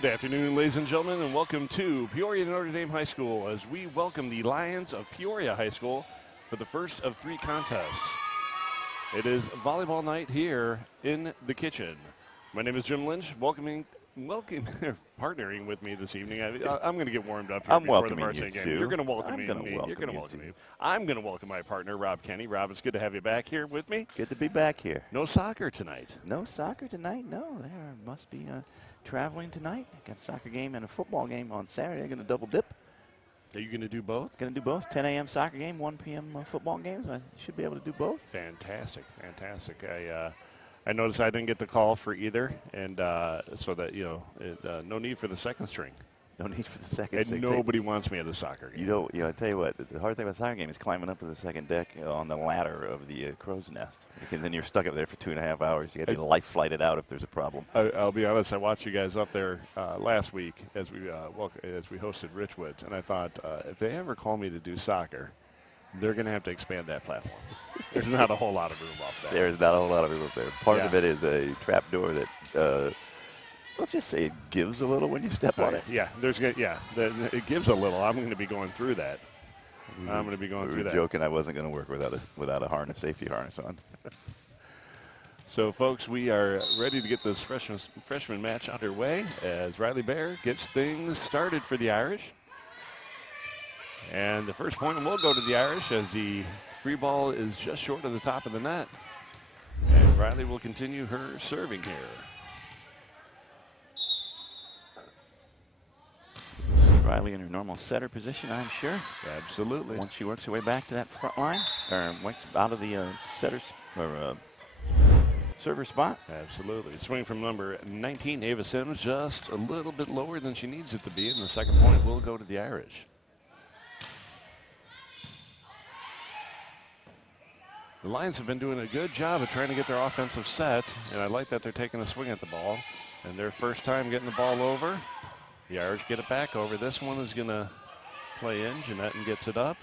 Good afternoon, ladies and gentlemen, and welcome to Peoria Notre Dame High School as we welcome the Lions of Peoria High School for the first of 3 contests. It is volleyball night here in the kitchen. My name is Jim Lynch, partnering with me this evening. I'm going to get warmed up here before the varsity game. You're going to welcome me. You're going to welcome me. I'm going to welcome my partner, Rob Kenny. Rob, it's good to have you back here with me. Good to be back here. No soccer tonight. No soccer tonight? No, there must be traveling tonight. Got a soccer game and a football game on Saturday. I'm going to double dip. Are you going to do both? Going to do both. 10 a.m. soccer game, 1 p.m. Football games. I should be able to do both. Fantastic, fantastic. I noticed I didn't get the call for either, and so that, no need for the second string. No need for the second string. And nobody wants me at the soccer game. I tell you what, the hard thing about the soccer game is climbing up to the second deck on the ladder of the crow's nest. Because then you're stuck up there for 2.5 hours. You got to be life flighted out if there's a problem. I'll be honest, I watched you guys up there last week as we hosted Richwoods, and I thought, if they ever call me to do soccer, they're going to have to expand that platform. There's not a whole lot of room up there. There's not a whole lot of room up there. Part of it is a trap door that, let's just say, it gives a little when you step on it. Yeah, it gives a little. I'm going to be going through that. We were joking I wasn't going to work without a safety harness on. So, folks, we are ready to get this freshman match underway as Riley Bear gets things started for the Irish. And the first point will go to the Irish as the free ball is just short of the top of the net. And Riley will continue her serving here. See Riley in her normal setter position, I'm sure. Absolutely. Once she works her way back to that front line, or out of the server spot. Absolutely. Swing from number 19, Ava Sims, just a little bit lower than she needs it to be. And the second point will go to the Irish. The Lions have been doing a good job of trying to get their offensive set, and I like that they're taking a swing at the ball. And their first time getting the ball over. The Irish get it back over. This one is going to play in. Jeanette gets it up.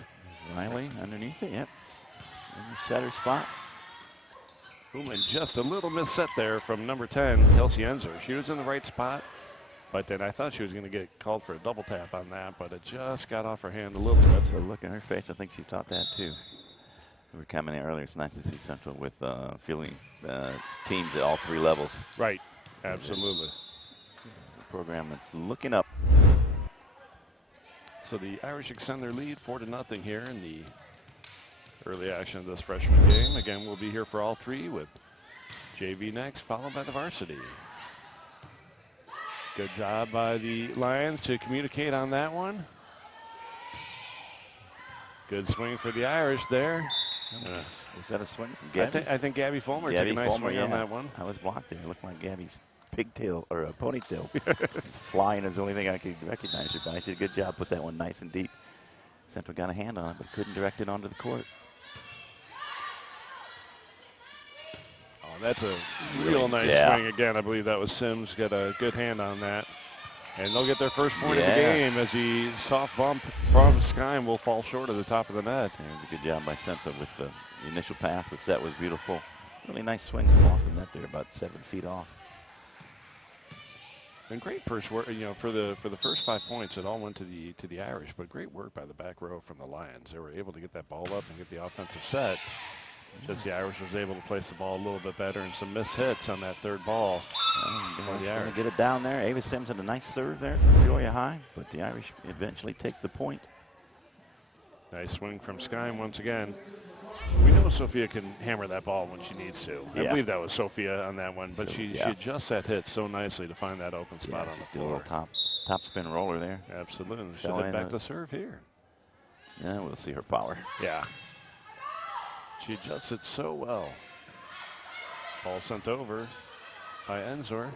Riley underneath it, yep. In the setter spot. Boom, and just a little misset there from number 10, Kelsey Enzer. She was in the right spot, but then I thought she was going to get called for a double tap on that, but it just got off her hand a little bit. The look in her face, I think she thought that too. We were coming in earlier. It's nice to see Central with fielding teams at all 3 levels. Right, absolutely. The program that's looking up. So the Irish extend their lead 4-0 here in the early action of this freshman game. Again, we'll be here for all 3 with JV next, followed by the varsity. Good job by the Lions to communicate on that one. Good swing for the Irish there. Was that a swing from Gabby? I think Gabby Fulmer took a nice swing on that one. I was blocked there. It looked like Gabby's pigtail or a ponytail. Flying is the only thing I could recognize her by. She did a good job. Put that one nice and deep. Central got a hand on it, but couldn't direct it onto the court. Oh, that's a real nice swing again. I believe that was Sims. Got a good hand on that. And they'll get their first point of the game as the soft bump from Skyme will fall short of the top of the net. There's a good job by Central with the initial pass. The set was beautiful. Really nice swing off the net there, about 7 feet off. And great first work, for the first 5 points, it all went to the Irish, but great work by the back row from the Lions. They were able to get that ball up and get the offensive set. Just the Irish was able to place the ball a little bit better and some missed hits on that third ball. The Irish get it down there. Ava Sims had a nice serve there from Peoria High, but the Irish eventually take the point. Nice swing from Skyme once again. We know Sophia can hammer that ball when she needs to. I believe that was Sophia on that one, but she adjusts that hit so nicely to find that open spot on the floor. A little top spin roller there. Absolutely. She'll head back to serve here. Yeah, we'll see her power. Yeah. She adjusts it so well. Ball sent over by Enzor.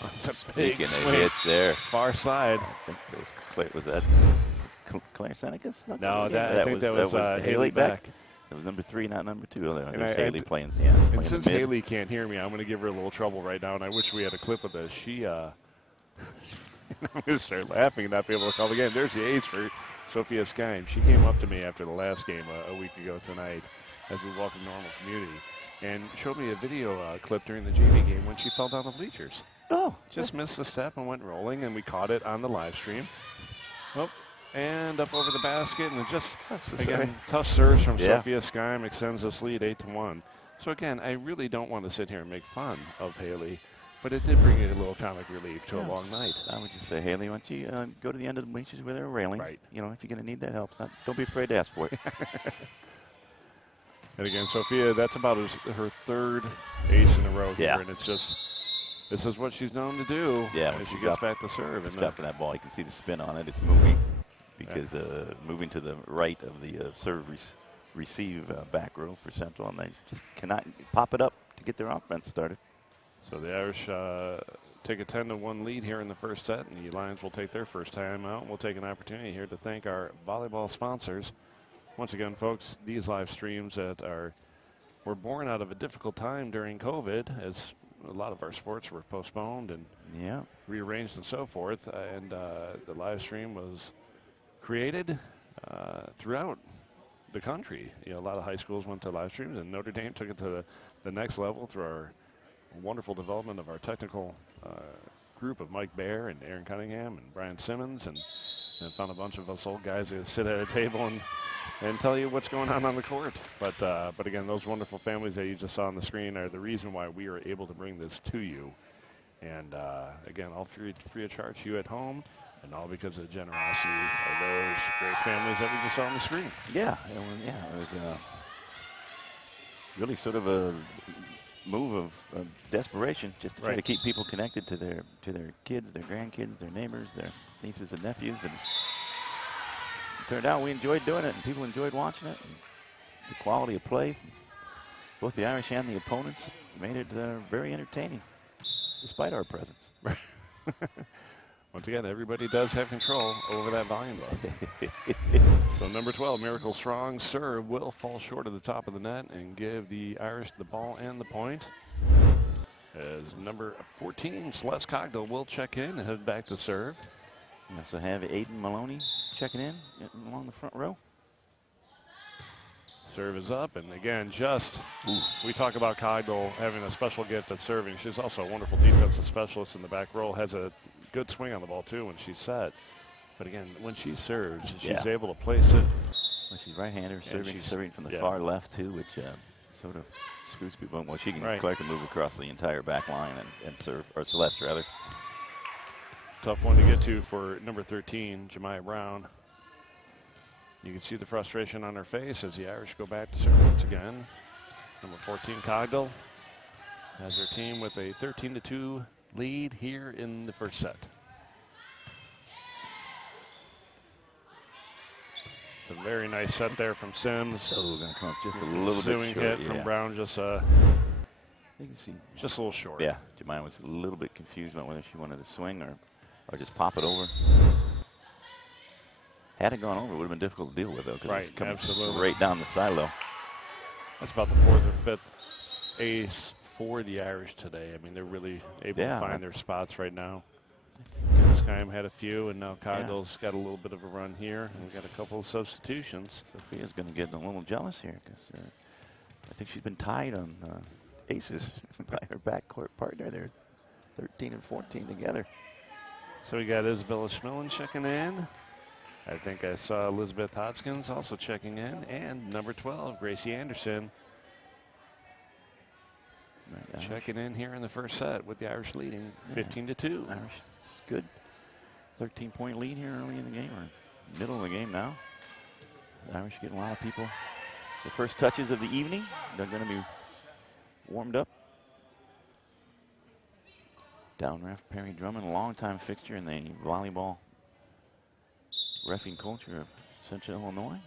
That's a big swing. Hits there. Far side. I think was that Claire Seneca's? No, I think that was Haley Beck. It was number 3, not number 2. There's Haley playing. And since Haley can't hear me, I'm going to give her a little trouble right now, and I wish we had a clip of this. I'm going to start laughing and not be able to call the game. There's the ace for Sophia Skyme. She came up to me after the last game a week ago tonight as we welcome normal community and showed me a video clip during the JV game when she fell down the bleachers. Oh. Just missed the step and went rolling, and we caught it on the live stream. Oh, and up over the basket, and just, again, tough serves from Sophia Skyme extends this lead 8-1. So, again, I really don't want to sit here and make fun of Haley, but it did bring you a little comic relief to a long night. I would just say, Haley, why don't you go to the end of the bleachers where there are railings. Right. You know, if you're going to need that help, don't be afraid to ask for it. And again, Sophia, that's about her third ace in a row here, and it's just, this is what she's known to do as she gets back to serve. And after that ball, you can see the spin on it. It's moving because moving to the right of the serve receive back row for Central, and they just cannot pop it up to get their offense started. So the Irish take a 10-1 lead here in the first set, and the Lions will take their first time out. We'll take an opportunity here to thank our volleyball sponsors. Once again, folks, these live streams were born out of a difficult time during COVID, as a lot of our sports were postponed and rearranged and so forth. And the live stream was created throughout the country. You know, a lot of high schools went to live streams, and Notre Dame took it to the next level through our wonderful development of our technical group of Mike Baer and Aaron Cunningham and Brian Simmons, and found a bunch of us old guys that sit at a table and tell you what's going on the court. But again, those wonderful families that you just saw on the screen are the reason why we are able to bring this to you. And again, all free of charge to you at home, and all because of the generosity of those great families that we just saw on the screen. Yeah, it was really sort of a move of desperation, just to try to keep people connected to their kids, their grandkids, their neighbors, their nieces and nephews. And it turned out we enjoyed doing it, and people enjoyed watching it. And the quality of play, both the Irish and the opponents, made it very entertaining, despite our presence. Once again, everybody does have control over that volume level. So number 12, Miracle Strong serve will fall short of the top of the net and give the Irish the ball and the point. As number 14, Celeste Cogdell will check in and head back to serve. We also have Aiden Maloney checking in along the front row. Serve is up, and again, we talk about Cogdell having a special gift at serving. She's also a wonderful defensive specialist in the back row, has a good swing on the ball too when she's set. But again, when she serves, she's able to place it. Well, she's right-hander, serving from the far left too, which sort of screws people. Well, she can move across the entire back line and serve, or Celeste rather. Tough one to get to for number 13, Jemiah Brown. You can see the frustration on her face as the Irish go back to serve once again. Number 14, Cogdell, has her team with a 13-2 lead here in the first set. It's a very nice set there from Sims. So we're going to come up just a little bit short. Hit from Brown, just you can see just a little short. Yeah, Jemiah was a little bit confused about whether she wanted to swing or just pop it over. Had it gone over, it would have been difficult to deal with, though, because it's coming straight down the silo. That's about the fourth or fifth ace for the Irish today. I mean, they're really able to find their spots right now. Skyme had a few, and now Cogdell's got a little bit of a run here. And we've got a couple of substitutions. Sophia's going to get a little jealous here, because I think she's been tied on aces by her backcourt partner. They're 13 and 14 together. So we got Isabella Schmillen checking in. I think I saw Elizabeth Hodskins also checking in, and number 12, Gracie Anderson, checking in here in the first set with the Irish leading 15-2. Irish, it's good. 13-point lead here early in the game, or middle of the game now. The Irish getting a lot of people. The first touches of the evening, they're going to be warmed up. Down ref Perry Drummond, a longtime fixture in the volleyball reffing culture of Central Illinois.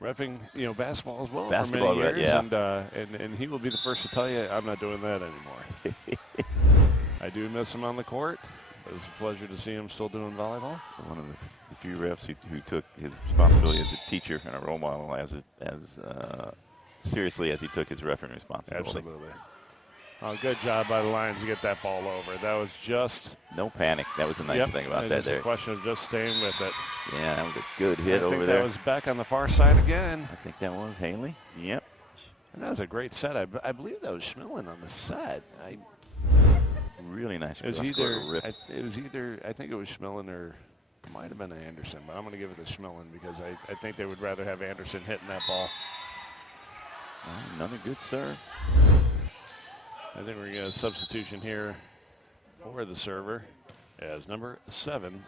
Reffing, basketball as well basketball, for many years, and he will be the first to tell you, I'm not doing that anymore. I do miss him on the court. It was a pleasure to see him still doing volleyball. One of the few refs who took his responsibility as a teacher and a role model as seriously as he took his refereeing responsibility. Absolutely. Oh, good job by the Lions to get that ball over. That was just... No panic. That was the nice thing about that there. It's a question of just staying with it. Yeah, that was a good hit over there. That was back on the far side again. I think that was Haley. Yep. And that was a great set. I believe that was Schmillen on the set. Really nice. It was rip. either, I think it was Schmillen or it might have been Anderson, but I'm going to give it to Schmillen because I think they would rather have Anderson hitting that ball. Another good serve. I think we're going to get a substitution here for the server as number 7.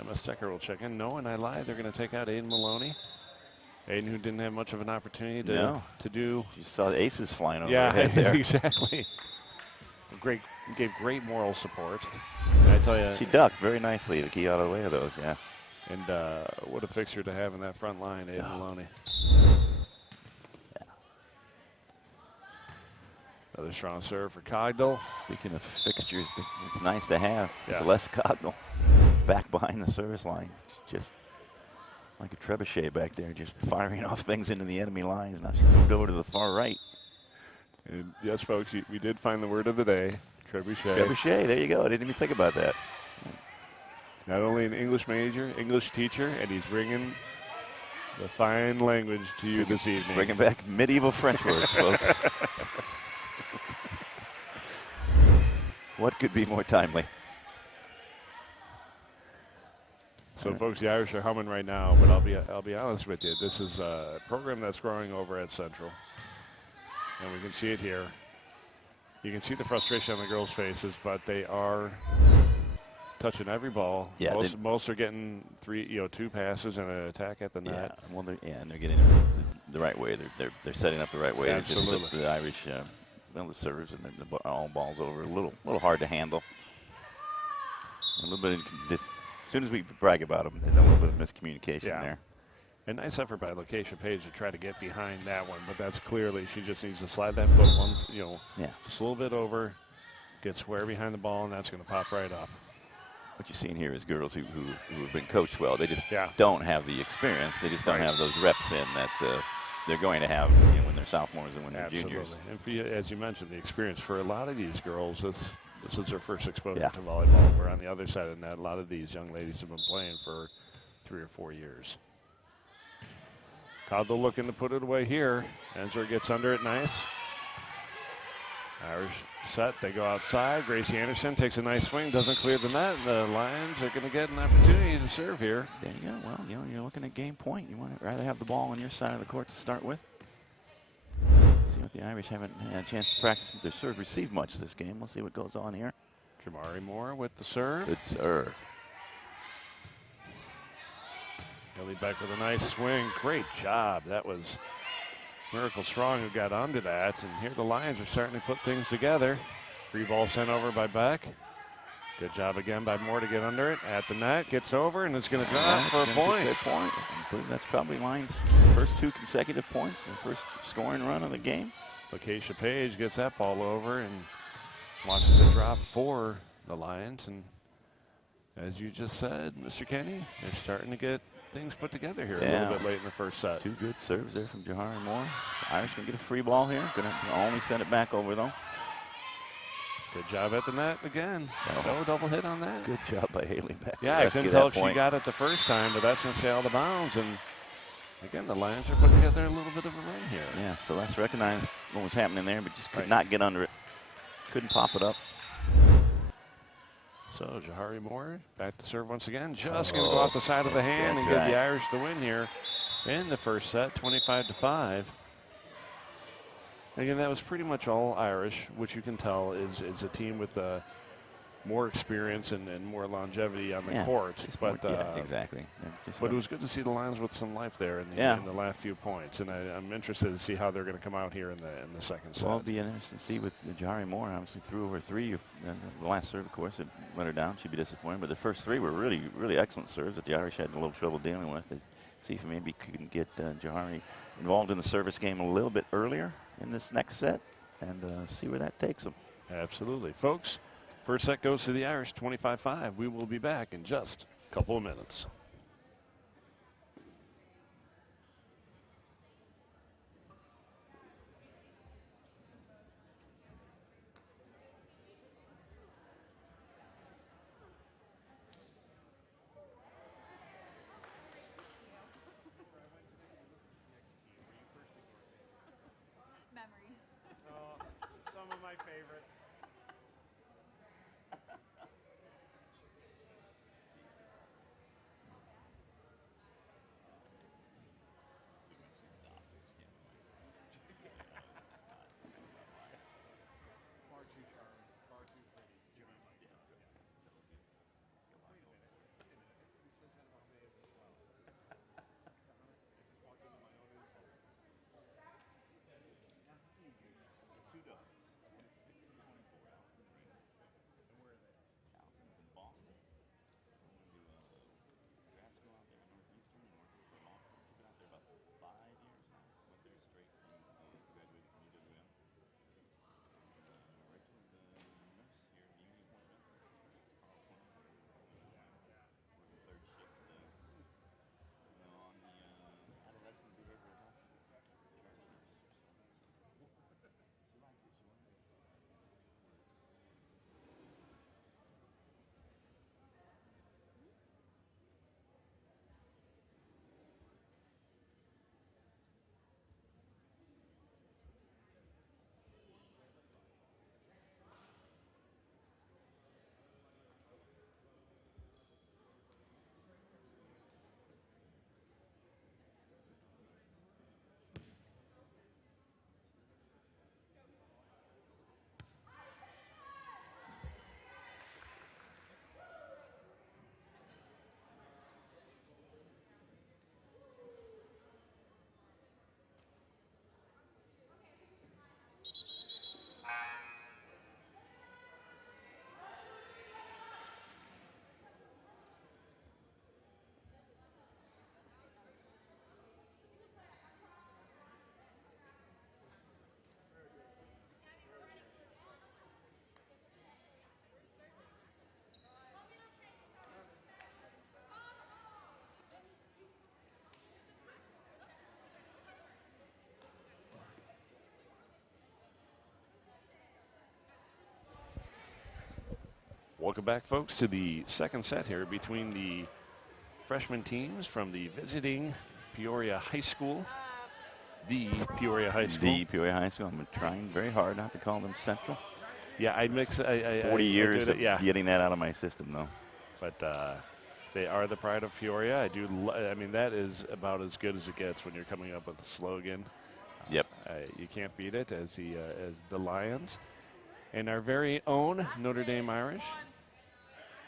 Emma Stecker will check in. No, and I lied. They're going to take out Aiden Maloney. Aiden, who didn't have much of an opportunity to do. You saw the aces flying over her head there. Exactly. Gave great moral support. And I tell you, she ducked very nicely to keep out of the way of those. Yeah. And what a fixture to have in that front line, Aiden Maloney. Another strong serve for Cogdell. Speaking of fixtures, it's nice to have. Yeah. Celeste Cogdell back behind the service line. Just like a trebuchet back there, just firing off things into the enemy lines. Now she's moved over to the far right. And yes, folks, we did find the word of the day, trebuchet. Trebuchet, there you go. I didn't even think about that. Not only an English major, English teacher, and he's bringing the fine language to you this evening. Bringing back medieval French words, folks. What could be more timely? So, folks, the Irish are humming right now, but I'll be honest with you. This is a program that's growing over at Central, and we can see it here. You can see the frustration on the girls' faces, but they are touching every ball. Yeah, most are getting 2 passes and an attack at the net. Well, and they're getting it the right way. They're setting up the right way. Absolutely. Just the Irish, the servers and all balls over a little hard to handle. A little bit as soon as we brag about them, there's a little bit of miscommunication there. A nice effort by Lakeisha Page to try to get behind that one, but that's clearly she just needs to slide that foot just a little bit over, get square behind the ball, and that's going to pop right up. What you're seeing here is girls who have been coached well. They just Yeah. don't have the experience. They just don't Right. have those reps in that they're going to have when they're sophomores and when they're juniors. And for you, as you mentioned, the experience for a lot of these girls, this is their first exposure Yeah. to volleyball. We're on the other side of that. A lot of these young ladies have been playing for 3 or 4 years. Cogdell looking to put it away here. Enzer gets under it nice. Irish set, they go outside. Gracie Anderson takes a nice swing, doesn't clear the net. The Lions are going to get an opportunity to serve here. There you go. Well, you're looking at game point. You want to rather have the ball on your side of the court to start with. See what the Irish haven't had a chance to practice with their serve receive much this game. We'll see what goes on here. Jamari Moore with the serve. Good serve. Ellie Beck with a nice swing. Great job. That was Miracle Strong who got onto that. And here the Lions are starting to put things together. Free ball sent over by Beck. Good job again by Moore to get under it. At the net, gets over, and it's going to drop for a point. I believe that's probably Lions' first 2 consecutive points, their first scoring run of the game. Lakeisha Page gets that ball over and watches it drop for the Lions. And as you just said, Mr. Kenny, they're starting to get things put together here a little bit late in the first set. 2 good serves there from Jahari Moore. The Irish going to get a free ball here. Going to only send it back over, though. Good job at the net again. No double hit on that. Good job by Haley Beck. Yeah, I couldn't tell if she got it the first time, but that's going to sail the bounds. And again, the Lions are putting together a little bit of a run here. Yeah, Celeste recognized what was happening there, but just could not get under it. Couldn't pop it up. So Jahari Moore back to serve once again. Just going to go off the side of the hand and give the Irish the win here in the first set, 25-5. Again, that was pretty much all Irish, which you can tell is a team with more experience and more longevity on the court. But exactly. But it was good to see the Lions with some life there in the last few points, and I'm interested to see how they're going to come out here in the second set. Well, it'll be interesting to see with Jahari Moore. Obviously, threw over 3. The last serve, of course, it let her down. She'd be disappointed. But the first 3 were really, really excellent serves that the Irish had a little trouble dealing with. They see if maybe can get Jahari involved in the service game a little bit earlier in this next set and see where that takes them. Absolutely. Folks, first set goes to the Irish, 25-5. We will be back in just a couple of minutes. Memories. Some of my favorites. Welcome back, folks, to the second set here between the freshman teams from the visiting Peoria High School. The Peoria High School. The Peoria High School. I'm trying very hard not to call them Central. Yeah, I mix. 40 years of getting that out of my system, though. But they are the pride of Peoria. I mean, that is about as good as it gets when you're coming up with the slogan. Yep. You can't beat it as the Lions. And our very own Notre Dame Irish.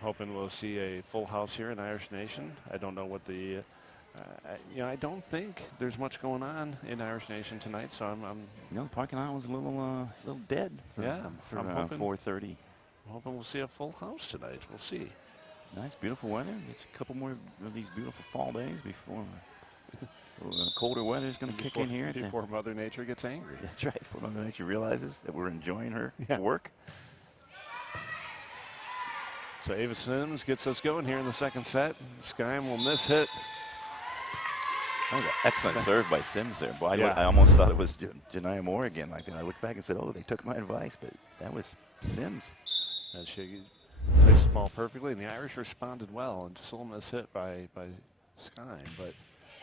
Hoping we'll see a full house here in Irish Nation. I don't know what the, I don't think there's much going on in Irish Nation tonight. So I'm the parking lot was a little dead. For, for I'm hoping, 4:30. I'm hoping we'll see a full house tonight. We'll see. Nice, beautiful weather. Just a couple more of these beautiful fall days before colder weather is going to kick in here. Before Mother Nature gets angry. That's right. Before Mother Nature realizes that we're enjoying her work. So Ava Sims gets us going here in the second set. Skyim will miss hit. That was an excellent serve by Sims there. Boy, I almost thought it was Janiyah Moore again. Like I looked back and said, oh, they took my advice, but that was Sims. And she placed the ball perfectly, and the Irish responded well, and just a little miss hit by Skyim, but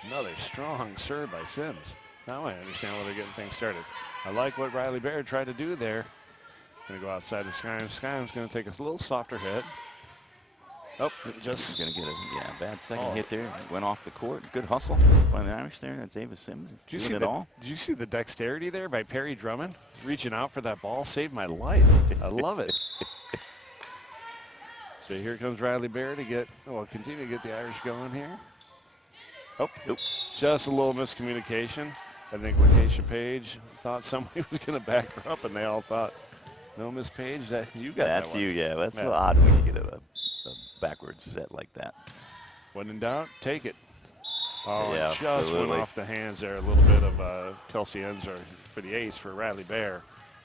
another strong serve by Sims. Now I understand why they're getting things started. I like what Riley Baird tried to do there. Going to go outside of Skyim. Skyim's going to take us a little softer hit. Oh, just going to get a bad second hit there. Went off the court. Good hustle by the Irish there. That's Ava Sims. Did you see the dexterity there by Perry Drummond? Reaching out for that ball saved my life. I love it. So here comes Riley Baird to continue to get the Irish going here. Oh, nope. Just a little miscommunication. I think Lakeisha Page thought somebody was going to back her up, and they all thought, no, Miss Page, that you got that one. That's you, yeah. That's odd when you get a backwards set like that. When in doubt, take it. Oh, yeah, it just went off the hands there. A little bit of Kelsey Enzer for the ace for Riley Baird.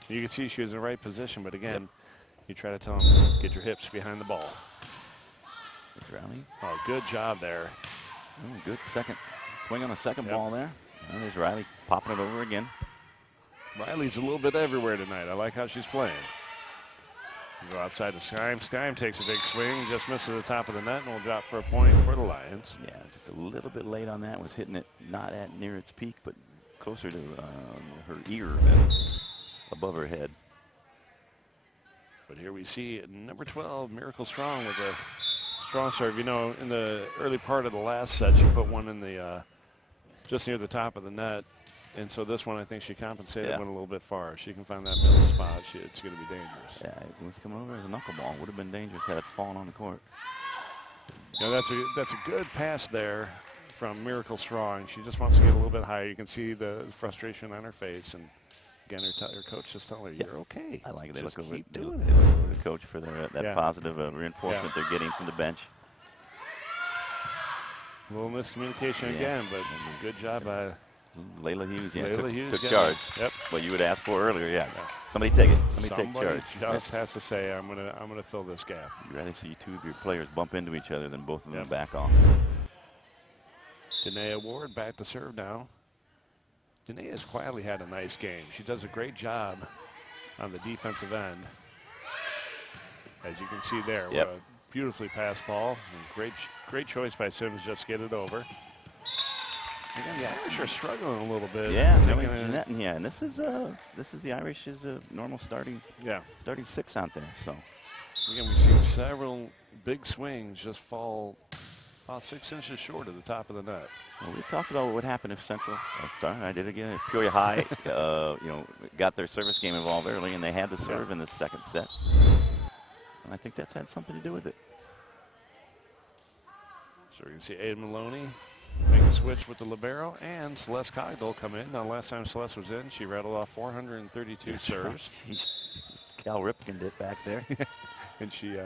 You can see she was in the right position, but again, you try to tell them, get your hips behind the ball. Oh, good job there. Oh, good second swing on the second ball there. And there's Riley popping it over again. Riley's a little bit everywhere tonight. I like how she's playing. Go outside to Skyim. Skyim takes a big swing, just misses the top of the net, and will drop for a point for the Lions. Yeah, just a little bit late on that. Was hitting it not at near its peak, but closer to her ear than above her head. But here we see number 12, Miracle Strong, with a strong serve. You know, in the early part of the last set, she put one in the just near the top of the net. And so this one, I think she compensated, went a little bit far. She can find that middle spot. It's going to be dangerous. Yeah, it was coming over as a knuckleball. Would have been dangerous had it fallen on the court. You know, that's a good pass there from Miracle Strong. She just wants to get a little bit higher. You can see the frustration on her face. And again, her coach just telling her, you're okay. I like it. They look over keep doing it. They look over the coach for that positive reinforcement they're getting from the bench. A little miscommunication again, but good job by Layla Hughes, Hughes took charge. Yep. What you would ask for earlier, Somebody take it. Somebody take charge. Just has to say, I'm gonna fill this gap. You'd rather see two of your players bump into each other than both of them back off. Danae Ward back to serve now. Danae has quietly had a nice game. She does a great job on the defensive end. As you can see there, what a beautifully passed ball. And great choice by Sims just to get it over. Again, the Irish are struggling a little bit. And this is the Irish's normal starting six out there. So again, we've seen several big swings just fall about 6 inches short of the top of the net. Well, we talked about what would happen if Central. Sorry, I did it again. If Peoria High, got their service game involved early, and they had the serve in the second set. And I think that's had something to do with it. So we can see Aiden Maloney make a switch with the libero, and Celeste Cogdell come in. Now, last time Celeste was in, she rattled off 432 serves. Cal Ripken did back there. And she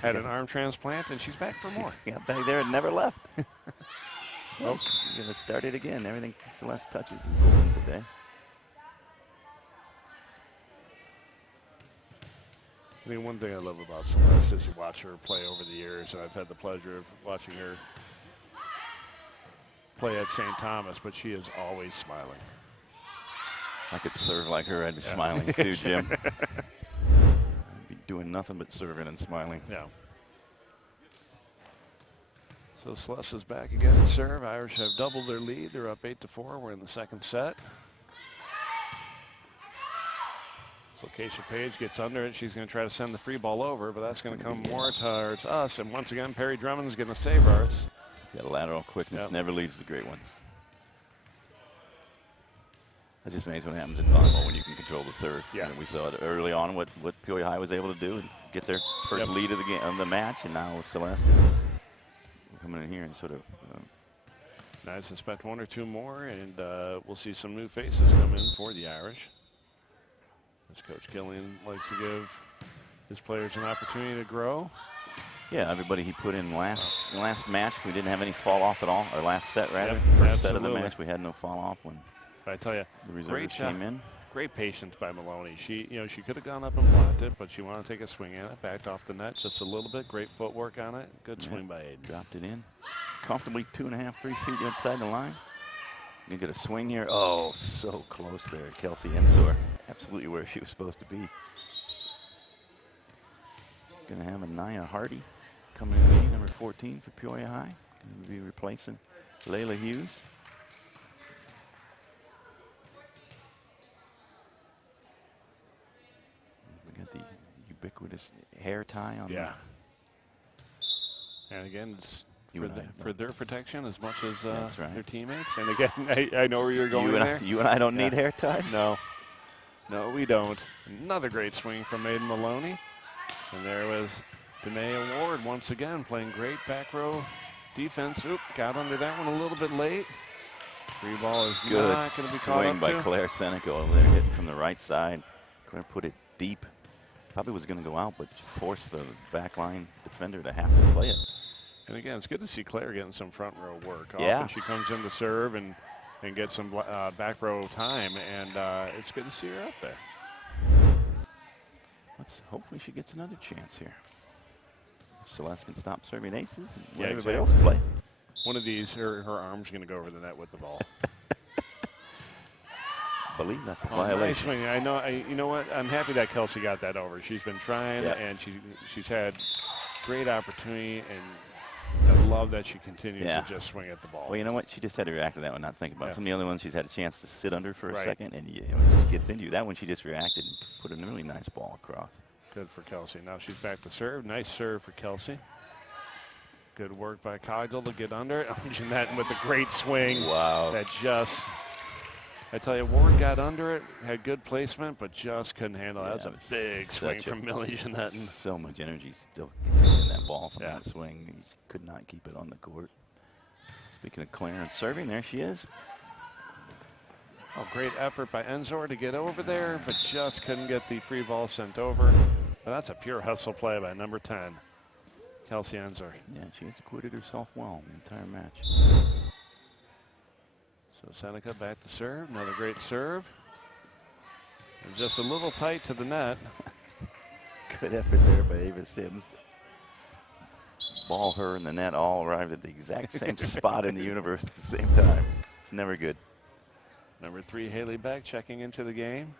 had an arm transplant, and she's back for more. Got back there and never left. You're going to start it again. Everything Celeste touches is golden today. I mean, one thing I love about Celeste is you watch her play over the years, and I've had the pleasure of watching her play at St. Thomas, but she is always smiling. I could serve like her, I'd be smiling too, Jim. I'd be doing nothing but serving and smiling. Yeah. So Celeste is back again to serve. Irish have doubled their lead. They're up 8-4. We're in the second set. So Keisha Page gets under it. She's going to try to send the free ball over, but that's going to come more towards us. And once again, Perry Drummond's going to save ours. That lateral quickness never leaves the great ones. That's just amazing what happens in volleyball when you can control the serve. Yeah. And we saw it early on what Peoria High was able to do and get their first lead of the game of the match, and now Celeste coming in here and sort of. I suspect one or two more, and we'll see some new faces come in for the Irish. As Coach Gillian likes to give his players an opportunity to grow. Yeah, everybody he put in last match, we didn't have any fall off at all. Or last set rather, Yep, first set of the match, we had no fall off when. But I tell you, the reserves came in. Great patience by Maloney. She could have gone up and blocked it, but she wanted to take a swing at it, backed off the net just a little bit. Great footwork on it. Good swing by Aiden. Dropped it in, comfortably 2.5, 3 feet outside the line. You get a swing here. Oh, so close there, Kelsey Ensor. Absolutely where she was supposed to be. Going to have Anaya Hardy coming in the game, number 14 for Peoria High. Going to be replacing Layla Hughes. We got the ubiquitous hair tie on. Yeah. And again, it's for their protection as much as their teammates. And again, I know where you're going there. You and I don't need hair ties. No. No, we don't. Another great swing from Aiden Maloney. And there was Danae Ward once again playing great back row defense. Oop, got under that one a little bit late. Free ball is not going to be caught up by to. Claire Seneca over there, hitting from the right side. Going to put it deep. Probably was going to go out, but forced the backline defender to have to play it. And again, it's good to see Claire getting some front row work. Yeah. Often she comes in to serve and get some back row time, and it's good to see her up there. Hopefully she gets another chance here. If Celeste can stop serving aces and Yeah, let everybody exactly. else play. One of these, her arm's going to go over the net with the ball. I believe that's a Nice violation. swing. I know. You know what? I'm happy that Kelsey got that over. She's been trying, and she's had great opportunity, and I love that she continues to just swing at the ball. Well, you know what? She just had to react to that one, not think about it. Some of the other ones she's had a chance to sit under for a second, and it just gets into you. That one she just reacted and put a really nice ball across. Good for Kelsey. Now she's back to serve. Nice serve for Kelsey. Good work by Cogdill to get under it. Jeanette with a great swing. Wow. That just, I tell you, Ward got under it, had good placement, but just couldn't handle it. That was a big swing from Millie Jeanette. So much energy still in that ball from that swing. He could not keep it on the court. Speaking of Clarence serving, there she is. Oh, great effort by Enzor to get over there, but just couldn't get the free ball sent over. But that's a pure hustle play by number 10, Kelsey Enzor. Yeah, she has acquitted herself well the entire match. So Seneca back to serve, another great serve. And just a little tight to the net. Good effort there by Ava Sims. Ball, her, and the net all arrived at the exact same spot in the universe at the same time. It's never good. Number 3, Haley Beck checking into the game.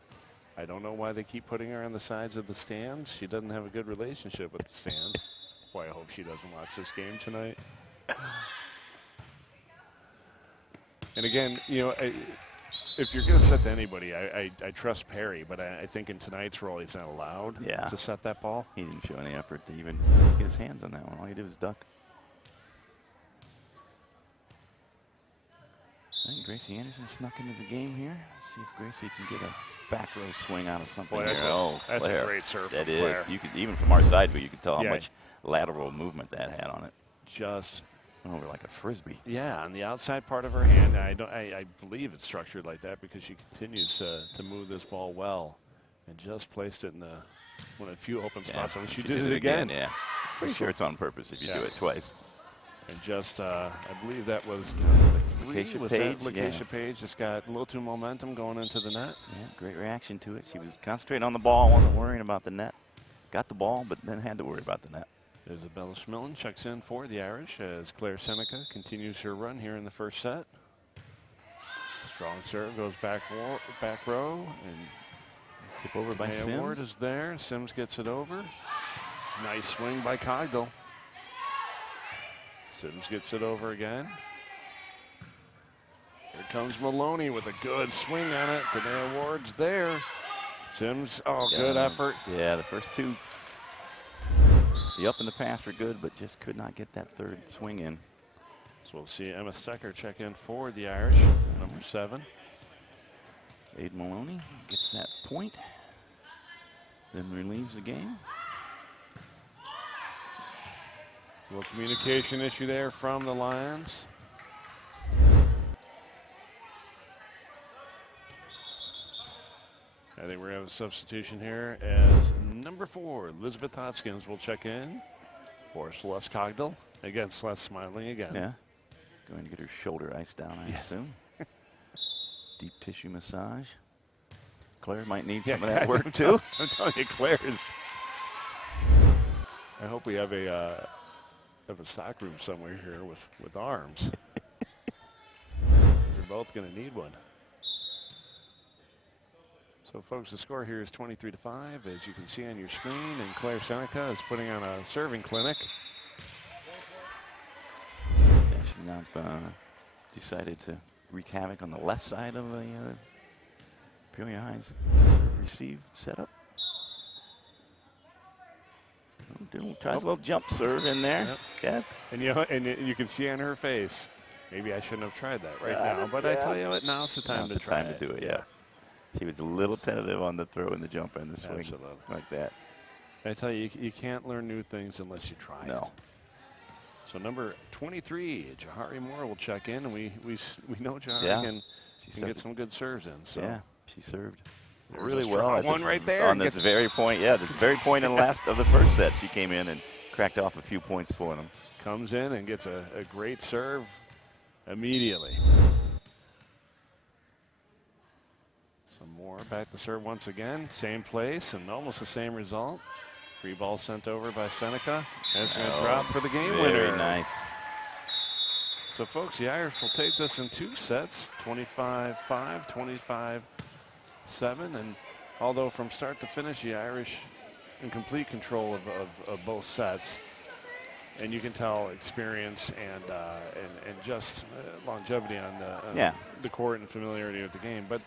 I don't know why they keep putting her on the sides of the stands. She doesn't have a good relationship with the stands. Boy, I hope she doesn't watch this game tonight. And again, you know, if you're going to set to anybody, I trust Perry, but I think in tonight's role, he's not allowed to set that ball. He didn't show any effort to even get his hands on that one. All he did was duck. I think Gracie Anderson snuck into the game here. Let's see if Gracie can get a back row swing out of something. Boy, that's a great serve from Claire. You could, even from our side, but you could tell how much lateral movement that had on it. Just went over like a frisbee. Yeah, on the outside part of her hand. I believe it's structured like that because she continues to move this ball well, and just placed it in one of the few open spots. I mean, she did it again. Yeah, pretty sure it's on purpose if you do it twice. And just, I believe that was Lakeisha Page. Just got a little too momentum going into the net. Yeah, great reaction to it. She was concentrating on the ball, wasn't worrying about the net. Got the ball, but then had to worry about the net. Isabella Schmillen checks in for the Irish as Claire Seneca continues her run here in the first set. Strong serve goes back row and Tip over by Sims. Ward Sims. is there. Sims gets it over. Nice swing by Cogdell. Sims gets it over again. Here comes Maloney with a good swing on it. Danae Ward's there. Sims, good effort. Yeah, the first two, the up and the pass were good, but just could not get that third swing in. So we'll see Emma Stecker check in for the Irish, number 7. Aid Maloney gets that point, then relieves the game. A little communication issue there from the Lions. I think we're going to have a substitution here as number 4, Elizabeth Hodskins will check in for Celeste Cogdell. Again, Celeste smiling again. Yeah, going to get her shoulder iced down, I assume. Deep tissue massage. Claire might need some of that work too. I'm telling you, Claire is. I hope we have a stock room somewhere here with arms. They're both going to need one. So, folks, the score here is 23-5, as you can see on your screen, and Claire Seneca is putting on a serving clinic. Yeah, she's now decided to wreak havoc on the left side of the Peoria High's receive setup. Tries a little jump serve in there. Yep. Yes. And you can see on her face, maybe I shouldn't have tried that now, but I tell you what, now's the time to try it. Do it, yeah. She was a little tentative on the throw and the jump and the swing. Absolutely. Like that. I tell you, you can't learn new things unless you try it. So number 23, Jahari Moore will check in, and we know Jahari can get some good serves in. So yeah, she served there's really well. One right there. On this very point, this very point in the last of the first set, she came in and cracked off a few points for them. Comes in and gets a great serve immediately. Some more back to serve once again. Same place and almost the same result. Free ball sent over by Seneca. And it's going to drop for the game winner. Very nice. So, folks, the Irish will take this in 2 sets, 25-5, 25-7. And although from start to finish, the Irish in complete control of both sets. And you can tell experience and just longevity on the court and familiarity with the game. But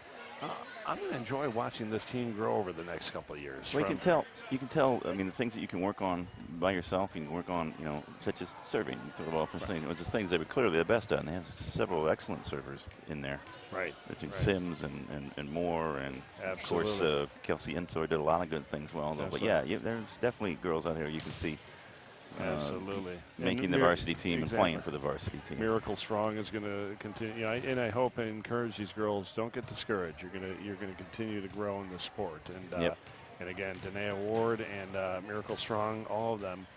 I'm going to enjoy watching this team grow over the next couple of years. Well, you can tell. I mean, the things that you can work on by yourself, you can work on, such as serving. You throw the ball from things. It's the things they were clearly the best at. And they have several excellent servers in there. Right. Between Sims and Moore, and absolutely. Of course Kelsey Ensor did a lot of good things well. But there's definitely girls out here you can see. Absolutely. Making the varsity team and playing for the varsity team. Miracle Strong is going to continue, and I hope and encourage these girls, don't get discouraged. You're going to continue to grow in the sport. And and again, Danae Ward and Miracle Strong, all of them,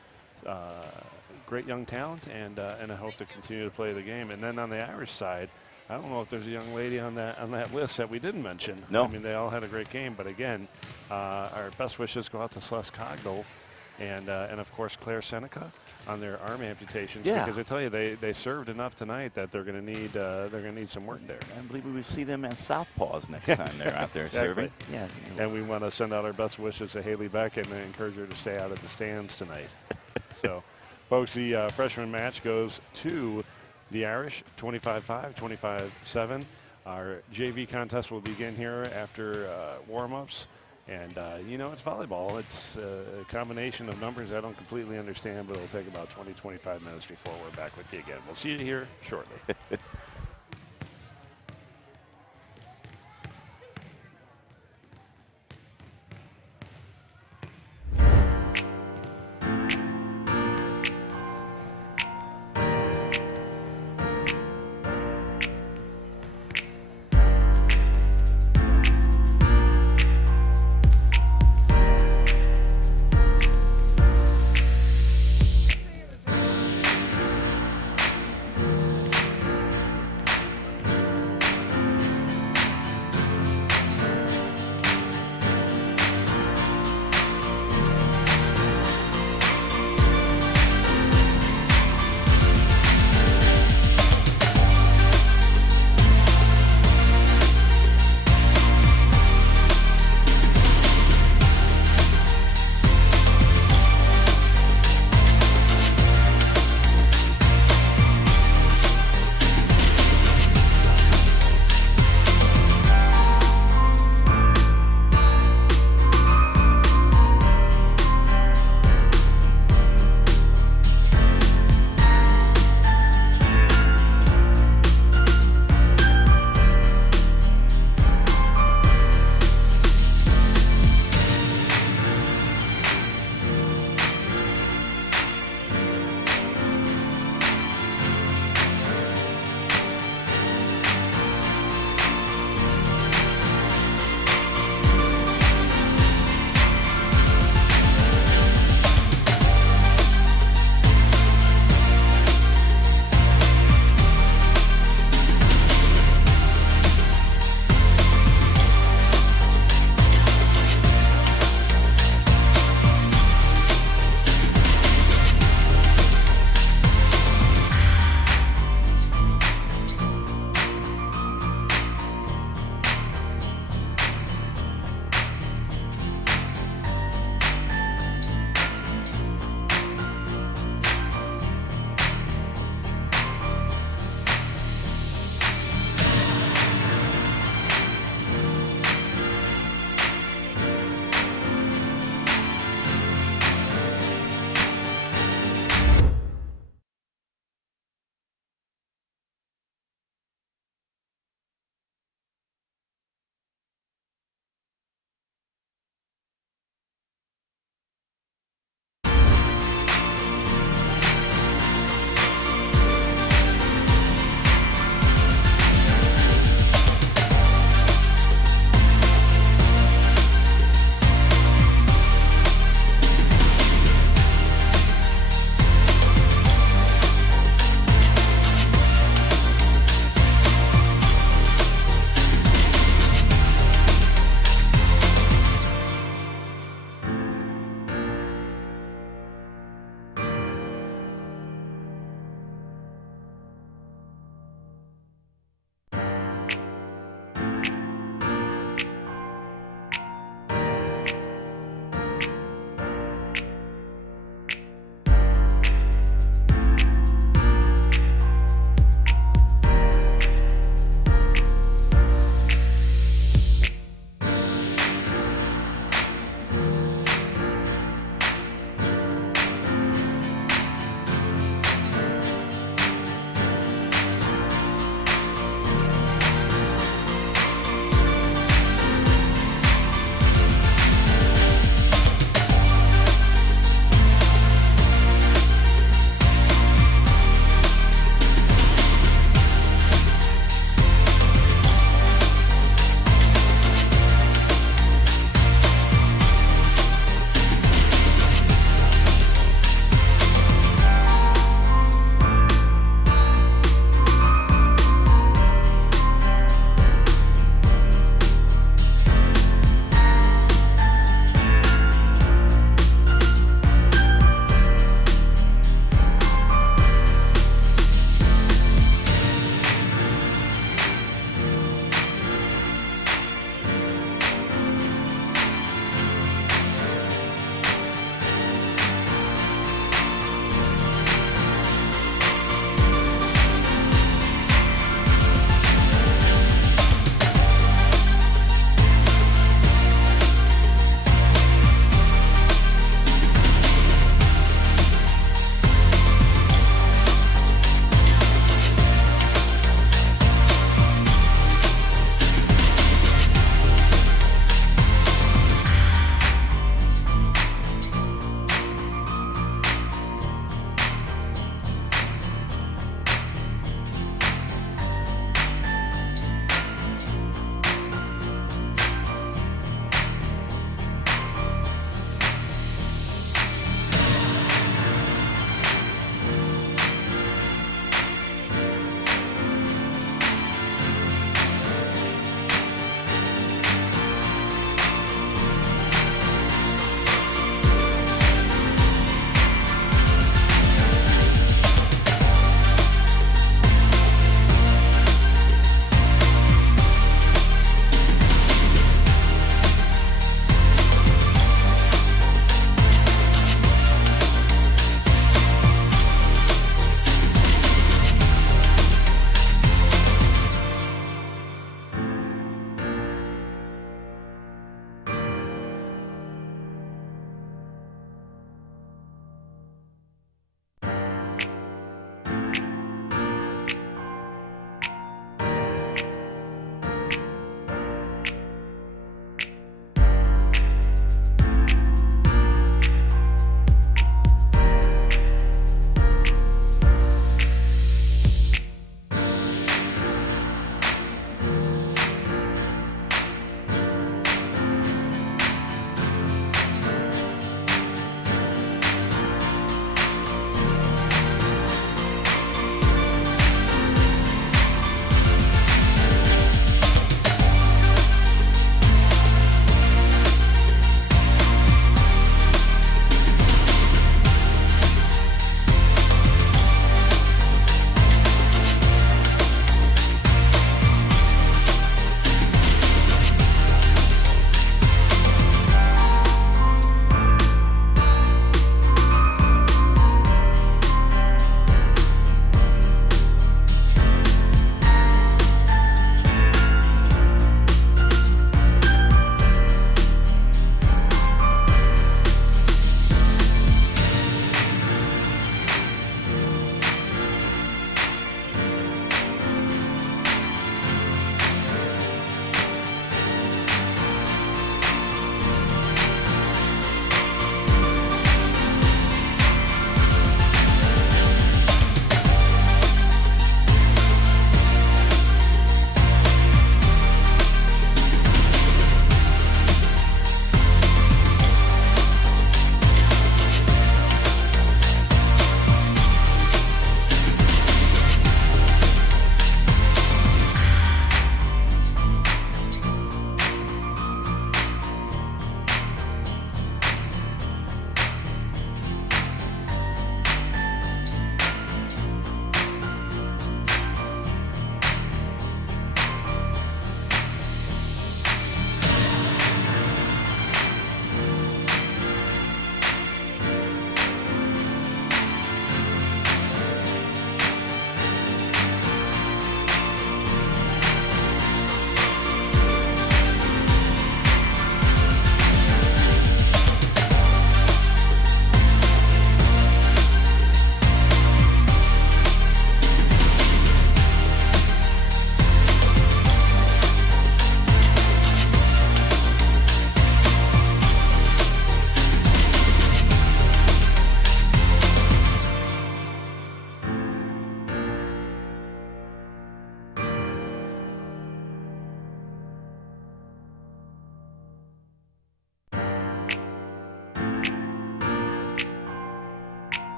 great young talent, and I hope to continue to play the game. And then on the Irish side, I don't know if there's a young lady on that list that we didn't mention. No. I mean, they all had a great game, but again, our best wishes go out to Celeste Cogdell. And of course Claire Seneca on their arm amputations, because I tell you they served enough tonight that they're going to need some work there. I believe we will see them as southpaws next time they're out there serving. Yeah. And we want to send out our best wishes to Haley Beck and encourage her to stay out of the stands tonight. So, folks, the freshman match goes to the Irish, 25-5, 25-7. Our JV contest will begin here after warm-ups. And, it's volleyball. It's a combination of numbers I don't completely understand, but it'll take about 20, 25 minutes before we're back with you again. We'll see you here shortly.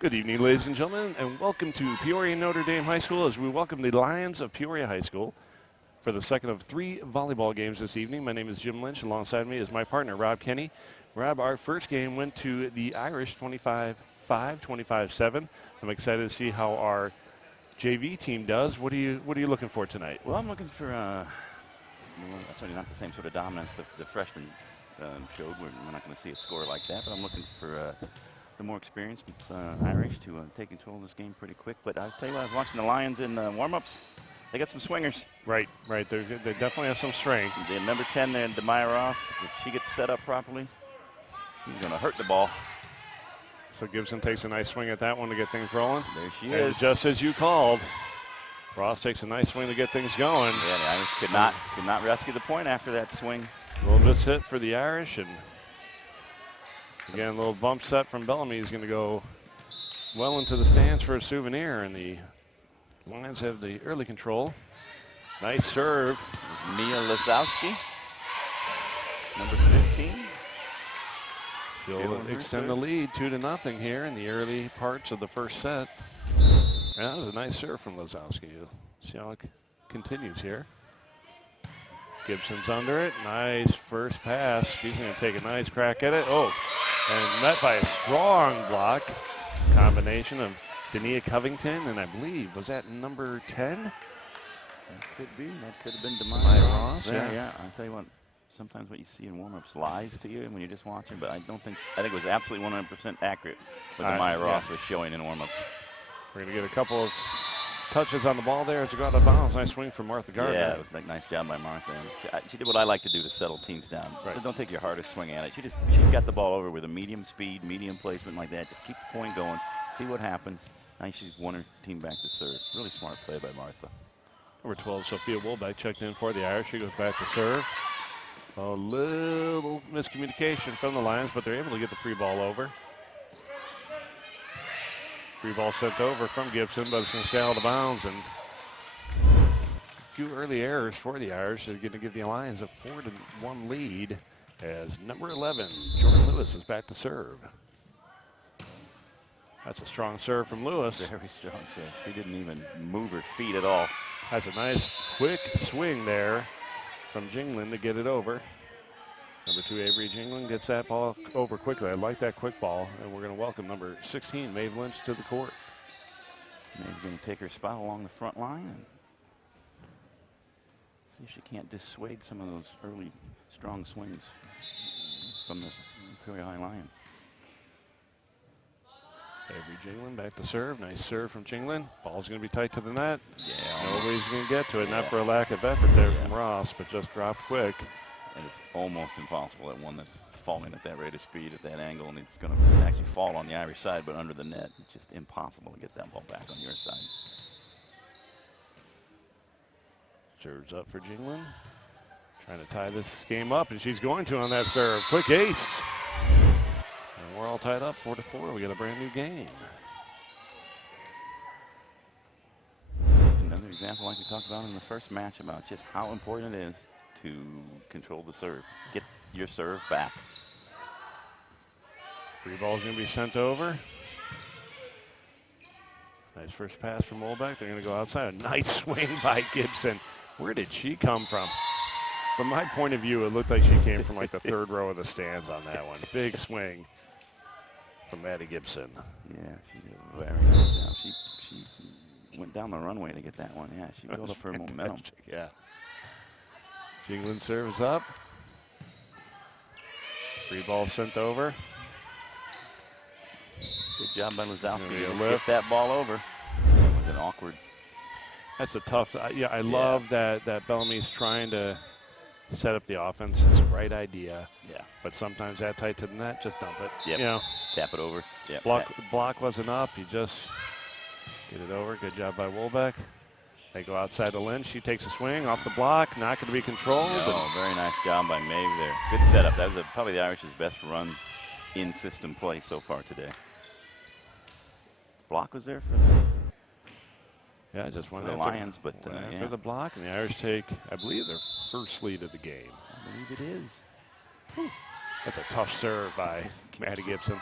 Good evening, ladies and gentlemen, and welcome to Peoria Notre Dame High School as we welcome the Lions of Peoria High School for the second of 3 volleyball games this evening. My name is Jim Lynch. Alongside me is my partner, Rob Kenny. Rob, our first game went to the Irish 25-5, 25-7. I'm excited to see how our JV team does. What are you looking for tonight? Well, I'm looking for certainly not the same sort of dominance the freshmen showed. We're not going to see a score like that, but I'm looking for the more experienced Irish to take control of this game pretty quick. But I'll tell you what, I was watching the Lions in warm-ups. They got some swingers. Right. They definitely have some strength. The number 10 there, Demaya Ross, if she gets set up properly, she's going to hurt the ball. So Gibson takes a nice swing at that one to get things rolling. There she and is. Just as you called, Ross takes a nice swing to get things going. Yeah, the Irish could not rescue the point after that swing. A little miss hit for the Irish, and again, a little bump set from Bellamy is going to go well into the stands for a souvenir, and the Lions have the early control. Nice serve. Mia Lisowski, number 15. She'll extend the lead 2-0 here in the early parts of the first set. That was a nice serve from Lisowski. You'll see how it continues here. Gibson's under it. Nice first pass. She's going to take a nice crack at it. Oh, and met by a strong block. Combination of Dania Covington, and I believe, was that number 10? That could be. That could have been Demaya Ross. Yeah. I'll tell you what, sometimes what you see in warm-ups lies to you when you're just watching, but I think it was absolutely 100% accurate what Demaya Ross was showing in warm-ups. We're going to get a couple of touches on the ball there as it got out of bounds. Nice swing from Martha Gardner. Yeah, it was a nice job by Martha. She did what I like to do to settle teams down. Right. Don't take your hardest swing at it. She got the ball over with a medium speed, medium placement like that. Just keep the point going, see what happens. Now she's won her team back to serve. Really smart play by Martha. Number 12, Sophia Woolbeck checked in for the Irish. She goes back to serve. A little miscommunication from the Lions, but they're able to get the free ball over. Free ball sent over from Gibson, but it's going to stay out of bounds. And a few early errors for the Irish are going to give the Lions a 4-1 lead as number 11, Jordan Lewis, is back to serve. That's a strong serve from Lewis. Very strong serve. She didn't even move her feet at all. That's a nice quick swing there from Jinglin to get it over. Number 2, Avery Jinglin gets that ball over quickly. I like that quick ball, and we're going to welcome number 16, Maeve Lynch, to the court. Maeve's going to take her spot along the front line and see if she can't dissuade some of those early strong swings from the Peoria High Lions. Avery Jinglin back to serve. Nice serve from Jinglin. Ball's going to be tight to the net. Yeah. Nobody's going to get to it. Not for a lack of effort there from Ross, but just dropped quick. And it's almost impossible at one that's falling at that rate of speed at that angle, and it's going to actually fall on the Irish side, but under the net. It's just impossible to get that ball back on your side. Serves up for Jinglin. Trying to tie this game up, and she's going to on that serve. Quick ace. And we're all tied up 4-4. We got a brand new game. Another example like we talked about in the first match about just how important it is to control the serve. Get your serve back. Free ball's going to be sent over. Nice first pass from Woolbeck. They're going to go outside. A nice swing by Gibson. Where did she come from? From my point of view, it looked like she came from like the third row of the stands on that one. Big swing from Maddie Gibson. Yeah, she did a very nice job. She went down the runway to get that one. Yeah, she built up her momentum. Yeah. Jinglin serves up. Free ball sent over. Good job by Lisowski to lift lift that ball over. That was an awkward. That's a tough. I love that Bellamy's trying to set up the offense. It's the right idea. Yeah. But sometimes that tight to the net, just dump it. Yep. You know, tap it over. Yep. block wasn't up. You just get it over. Good job by Woolbeck. They go outside to Lynch. She takes a swing off the block. Not going to be controlled. No, very nice job by Maeve there. Good setup. That was probably the Irish's best run in system play so far today. Block was there for Yeah, just went the after Lions, but after the block, and the Irish take, I believe, their first lead of the game. I believe it is. Whew. That's a tough serve by Maddie Gibson.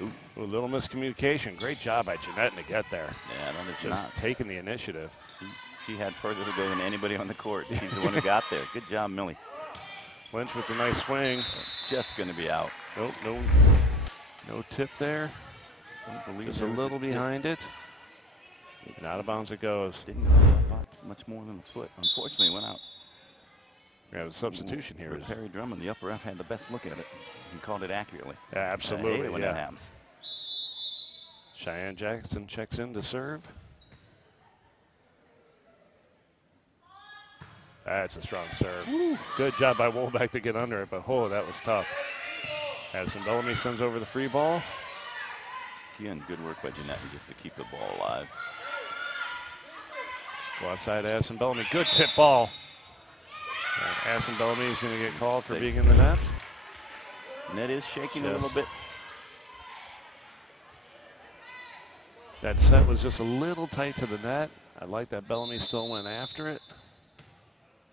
Ooh, a little miscommunication. Great job by Jeanette to get there. Yeah, that is Just not. taking the initiative. She had further to go than anybody on the court. She's the one who got there. Good job, Millie. Lynch with the nice swing. Just going to be out. Nope, no tip there. Just a little behind it. And out of bounds it goes. Didn't go much more than a foot. Unfortunately, it went out. We have a substitution here. Perry Drummond, the upper F, had the best look at it. He called it accurately. Yeah, absolutely. I hate it when that happens. Cheyenne Jackson checks in to serve. That's a strong serve. Woo. Good job by Wolbeck to get under it, but oh, that was tough. Addison Bellamy sends over the free ball. Again, good work by Jeanette just to keep the ball alive. Go outside Addison Bellamy. Good tip ball. And Addison Bellamy is going to get called for being in the net. Net is shaking a little bit. That set was just a little tight to the net. I like that Bellamy still went after it.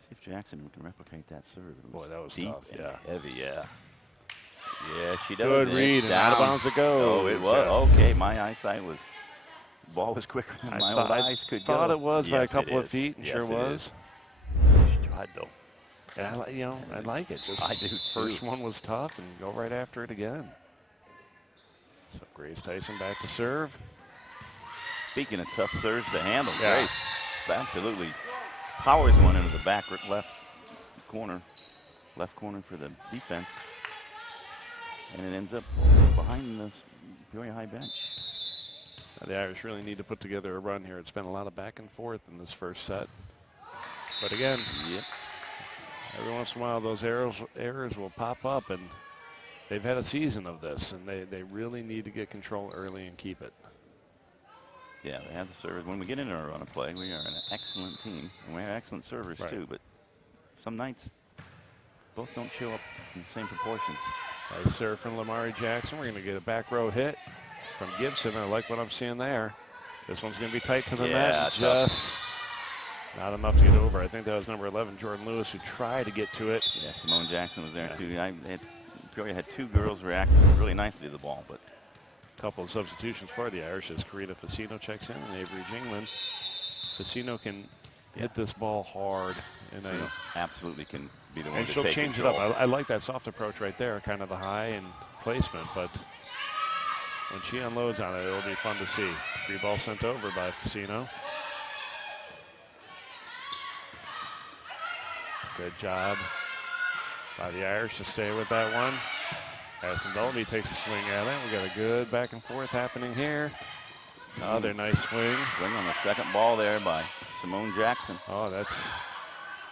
See if Jackson can replicate that serve. Boy, that was deep tough. Yeah. Heavy, yeah. Yeah, she does. Good read, and out of bounds it goes. Oh, it was. Okay, my eyesight was, the ball was quicker than my old eyes could go. I thought it was by a Yes, couple it of is. feet, and Yes, sure it was. is. She tried, though. And I like it. Just I do, too. First one was tough, and go right after it again. So Grace Tyson back to serve. Speaking of tough serves to handle, Yeah. Grace absolutely powers one into the back left corner for the defense. And it ends up behind the Peoria High bench. The Irish really need to put together a run here. It's been a lot of back and forth in this first set. But again, Yep. every once in a while those errors will pop up, and they've had a season of this, and they really need to get control early and keep it. Yeah, they have the servers. When we get into our run of play, we are an excellent team. And we have excellent servers, too. But some nights, both don't show up in the same proportions. Nice serve from Lamari Jackson. We're going to get a back row hit from Gibson. I like what I'm seeing there. This one's going to be tight to the net. Just not enough to get over. I think that was number 11, Jordan Lewis, who tried to get to it. Yeah, Simone Jackson was there, too. Peoria had two girls react really nicely to the ball, but couple of substitutions for the Irish as Karina Facino checks in and Avery Jingland. Facino can hit this ball hard, and absolutely can be the one and to she'll take change control. it up. I like that soft approach right there, kind of the high and placement, but when she unloads on it, it'll be fun to see. Free ball sent over by Facino. Good job by the Irish to stay with that one. Addison Bellamy takes a swing at it. We got a good back and forth happening here. Another nice swing. Swing on the second ball there by Simone Jackson. Oh, that's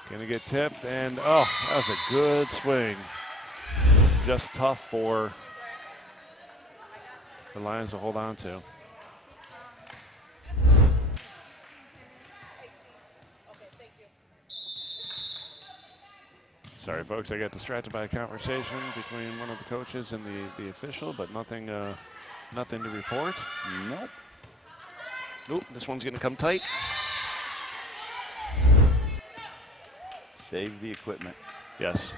going to get tipped. And, oh, that was a good swing. Just tough for the Lions to hold on to. Sorry, folks, I got distracted by a conversation between one of the coaches and the official, but nothing to report. Nope. Nope, this one's going to come tight. Save the equipment. Yes.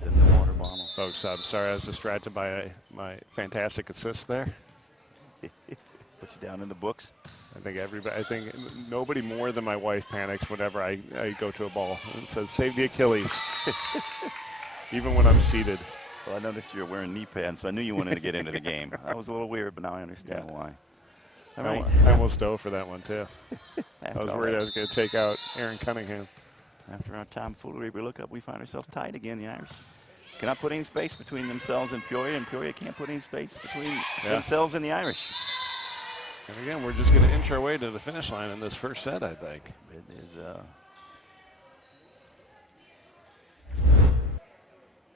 Then the water bottle. Folks, I'm sorry I was distracted by my fantastic assist there. Put you down in the books. I think nobody more than my wife panics whenever I go to a ball and says, save the Achilles. Even when I'm seated. Well, I noticed you were wearing knee pads, so I knew you wanted to get into the game. That was a little weird, but now I understand why. I almost dove for that one, too. I was worried I was going to take out Aaron Cunningham. After our tomfoolery, we look up, we find ourselves tied again. The Irish cannot put any space between themselves and Peoria, and Peoria can't put any space between themselves and the Irish. And again, we're just going to inch our way to the finish line in this first set, I think. It is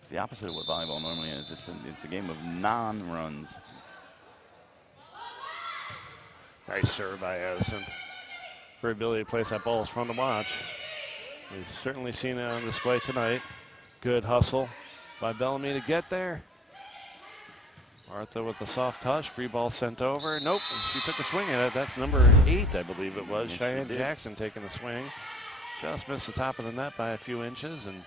it's the opposite of what volleyball normally is. It's a game of non-runs. Nice serve by Addison. Her ability to place that ball is fun to watch. We've certainly seen it on display tonight. Good hustle by Bellamy to get there. Martha with a soft touch, free ball sent over. Nope, she took a swing at it. That's number 8, I believe it was. Yes, Cheyenne Jackson taking a swing. Just missed the top of the net by a few inches, and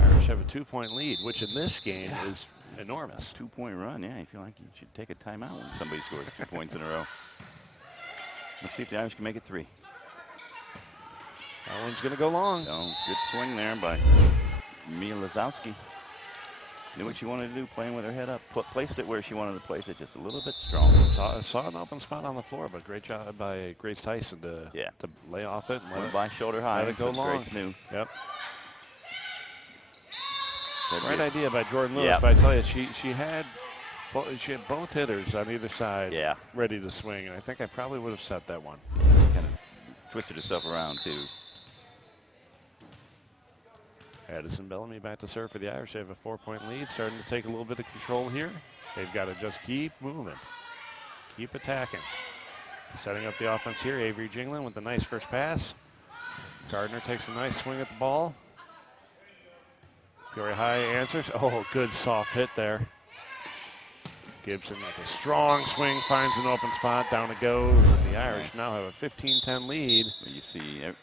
Irish have a 2-point lead, which in this game is enormous. 2-point run, yeah. You feel like you should take a timeout when somebody scores 2 points in a row. Let's see if the Irish can make it 3. That one's going to go long. Oh, good swing there by Mia Lazowski. Knew what she wanted to do, playing with her head up. Placed it where she wanted to place it, just a little bit strong. Saw an open spot on the floor, but great job by Grace Tyson to lay off it. And went by shoulder high. Let it go long. Grace knew. Yep. Great idea by Jordan Lewis, but I tell you, she had both hitters on either side ready to swing, and I think I probably would have set that one. Yeah, she kind of twisted herself around, too. Addison Bellamy back to serve for the Irish. They have a 4-point lead, starting to take a little bit of control here. They've got to just keep moving, keep attacking. Setting up the offense here, Avery Jingling with a nice first pass. Gardner takes a nice swing at the ball. Peoria High answers. Oh, good soft hit there. Gibson with a strong swing, finds an open spot, down it goes, and the Irish now have a 15-10 lead. You see, and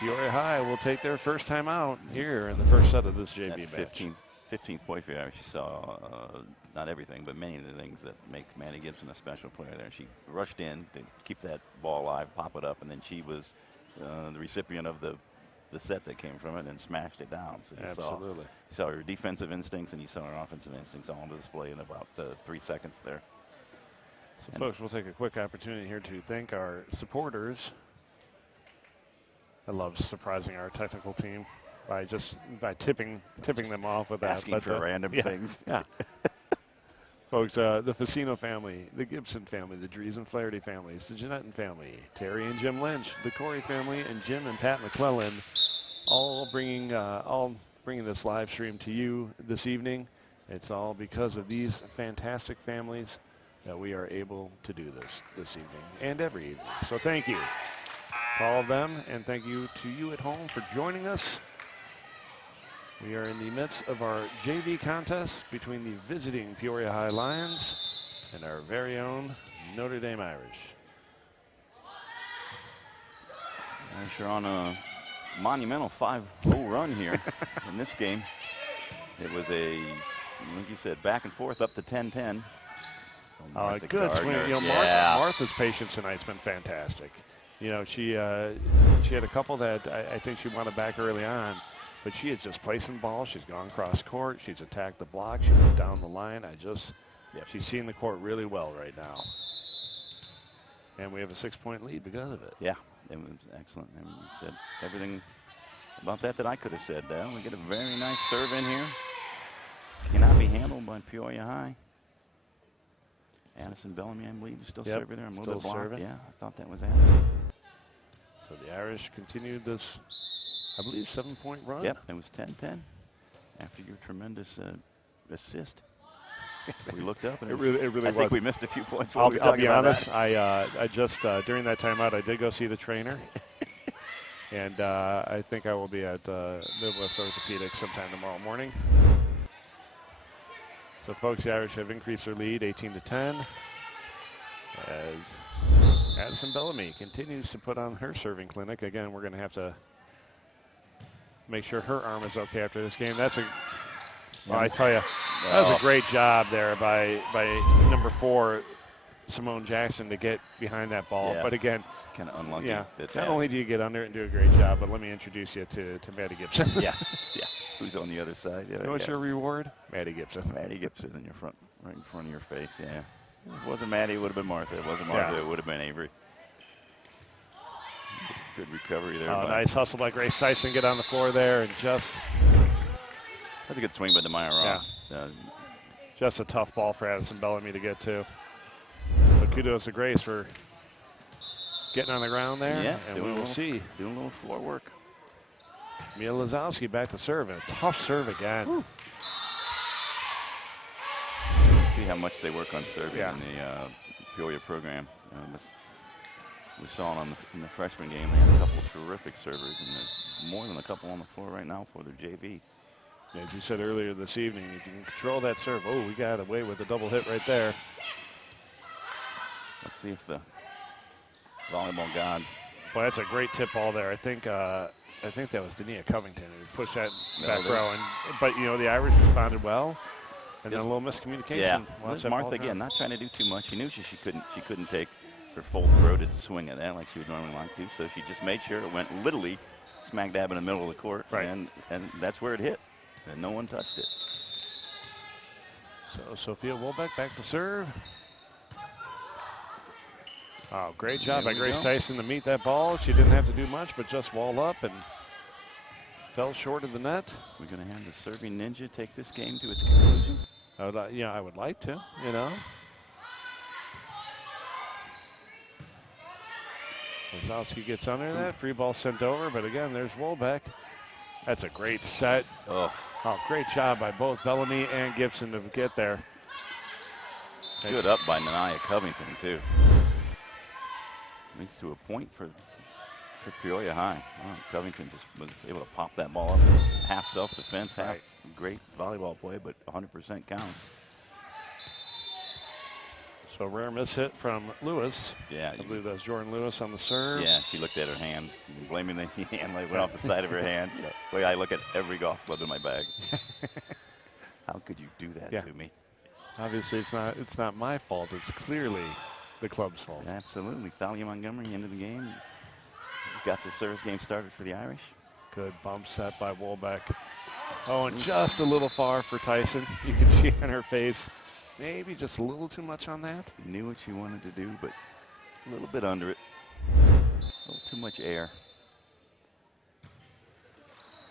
Peoria High will take their first time out here in the first set of this JV match. 15th point for the Irish. She saw not everything, but many of the things that make Maddie Gibson a special player there. She rushed in to keep that ball alive, pop it up, and then she was the recipient of the set that came from it and smashed it down. So you saw her defensive instincts and you saw her offensive instincts all on display in about 3 seconds there. So folks, we'll take a quick opportunity here to thank our supporters. I love surprising our technical team by tipping them off with that. Asking for random things. Yeah. Folks, the Facino family, the Gibson family, the Dries and Flaherty families, the Jeanetton family, Terry and Jim Lynch, the Corey family, and Jim and Pat McClellan, all bringing this live stream to you this evening. It's all because of these fantastic families that we are able to do this evening and every evening. So thank you to all of them, and thank you to you at home for joining us. We are in the midst of our JV contest between the visiting Peoria High Lions and our very own Notre Dame Irish. Irish are on a monumental 5-0 run here in this game. It was like you said, back and forth up to 10-10. Good swing. You know, Martha's patience tonight's been fantastic. You know, she had a couple that I think she wanted back early on. But she is just placing the ball. She's gone cross court. She's attacked the block. She's down the line. She's seeing the court really well right now. And we have a 6-point lead because of it. Yeah, it was excellent. And you said everything about that I could have said. We get a very nice serve in here. Cannot be handled by Peoria High. Addison Bellamy, I believe, is still serving there. Still serving. Yeah, I thought that was Addison. So the Irish continued this, I believe, 7-point run. Yep, it was 10-10 after your tremendous assist. We looked up and it really was. I think we missed a few points. I'll be honest. I just during that timeout I did go see the trainer, and I think I will be at Midwest Orthopedics sometime tomorrow morning. So, folks, the Irish have increased their lead 18-10 as Addison Bellamy continues to put on her serving clinic. Again, we're going to have to make sure her arm is okay after this game. I tell you, that was a great job there by number 4, Simone Jackson, to get behind that ball. Yeah. But again, kind of unlucky. Yeah, not only do you get under it and do a great job, but let me introduce you to Maddie Gibson. Yeah. Who's on the other side? Yeah, what's your reward? Maddie Gibson. Maddie Gibson in your front, right in front of your face. Yeah. If it wasn't Maddie, it would have been Martha. If it wasn't Martha, it would have been Avery. Good recovery there. Nice hustle by Grace Tyson. Get on the floor there and just. That's a good swing by Demaya Ross. Just a tough ball for Addison Bellamy to get to. But kudos to Grace for getting on the ground there. Yeah, and we will see. Doing a little floor work. Mia Lazowski back to serve, and a tough serve again. See how much they work on serving in the Peoria program. We saw it in the freshman game. They had a couple of terrific servers, and there's more than a couple on the floor right now for their JV. Yeah, as you said earlier this evening, if you can control that serve, we got away with a double hit right there. Let's see if the volleyball gods. Well, that's a great tip ball there. I think that was Dania Covington who pushed that back row. But, you know, the Irish responded well. And then a little miscommunication. Yeah, Watch that Martha ball again, drop. not trying to do too much. She knew she couldn't take her full-throated swing at that like she would normally like to. So she just made sure it went literally smack dab in the middle of the court, Right. and that's where it hit, and no one touched it. So Sophia Wolbeck back to serve. Oh, great job by Grace Tyson to meet that ball. She didn't have to do much, but just wall up and fell short of the net. We're going to have the serving ninja take this game to its conclusion. I would like to, you know. Wazowski gets under that. Free ball sent over, but again, there's Wolbeck. That's a great set. Oh, great job by both Bellamy and Gibson to get there. good up by Nania Covington, too. Leads to a point for Peoria High. Oh, Covington just was able to pop that ball up. Half self-defense, half great volleyball play, but 100% counts. So rare miss hit from Lewis. Yeah. I believe that's Jordan Lewis on the serve. Yeah, she looked at her hand, blaming the hand, like went off the side of her hand. Yeah, that's the way I look at every golf club in my bag. How could you do that to me? Obviously, it's not my fault. It's clearly the club's fault. Absolutely. Thalia Montgomery into the game. Got the service game started for the Irish. Good bump set by Wolbeck. Oh, and just a little far for Tyson. You can see on her face. Maybe just a little too much on that. Knew what she wanted to do, but a little bit under it. A little too much air.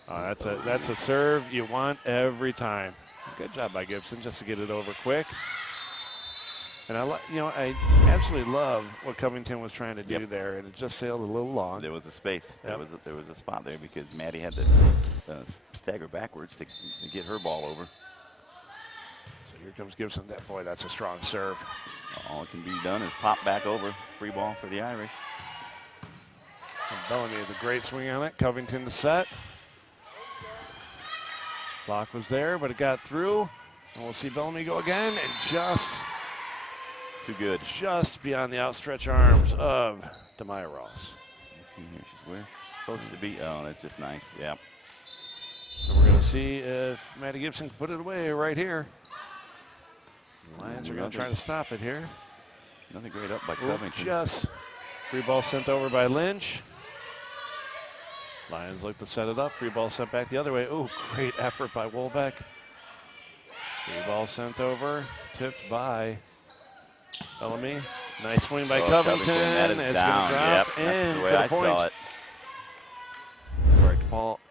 That's a serve you want every time. Good job by Gibson just to get it over quick. And I absolutely love what Covington was trying to do there, and it just sailed a little long. There was a space. There was a spot there because Maddie had to stagger backwards to get her ball over. So here comes Gibson. Boy, that's a strong serve. All it can be done is pop back over. Free ball for the Irish. And Bellamy with a great swing on it. Covington to set. Block was there, but it got through. And we'll see Bellamy go again, and just too good. Just beyond the outstretched arms of Demaya Ross. Let's see here. She's where she's supposed to be. Oh, that's just nice. Yeah. So we're going to see if Maddie Gibson can put it away right here. The Lions are going to try to stop it here. Another great up by Covington. Just free ball sent over by Lynch. Lions look to set it up. Free ball sent back the other way. Oh, great effort by Wolbeck. Free ball sent over. Tipped by Bellamy. Nice swing by Covington. That is it's down. Drop Yep, in that's the way for the I point. saw it.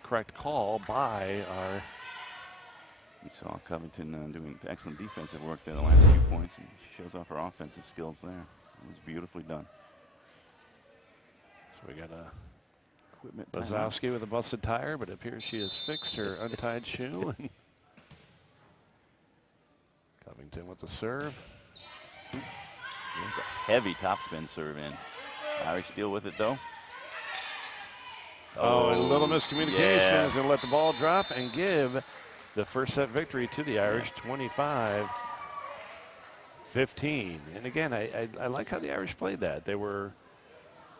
Correct call by our. We saw Covington doing excellent defensive work there the last few points, and she shows off her offensive skills there. It was beautifully done. So we got a equipment. Wazowski with a busted tire, but it appears she has fixed her untied shoe. Covington with the serve. There's a heavy topspin serve in. Irish deal with it though. Oh, and a little miscommunication yeah. is going to let the ball drop and give the first set victory to the Irish, 25-15. And again, I like how the Irish played that. They were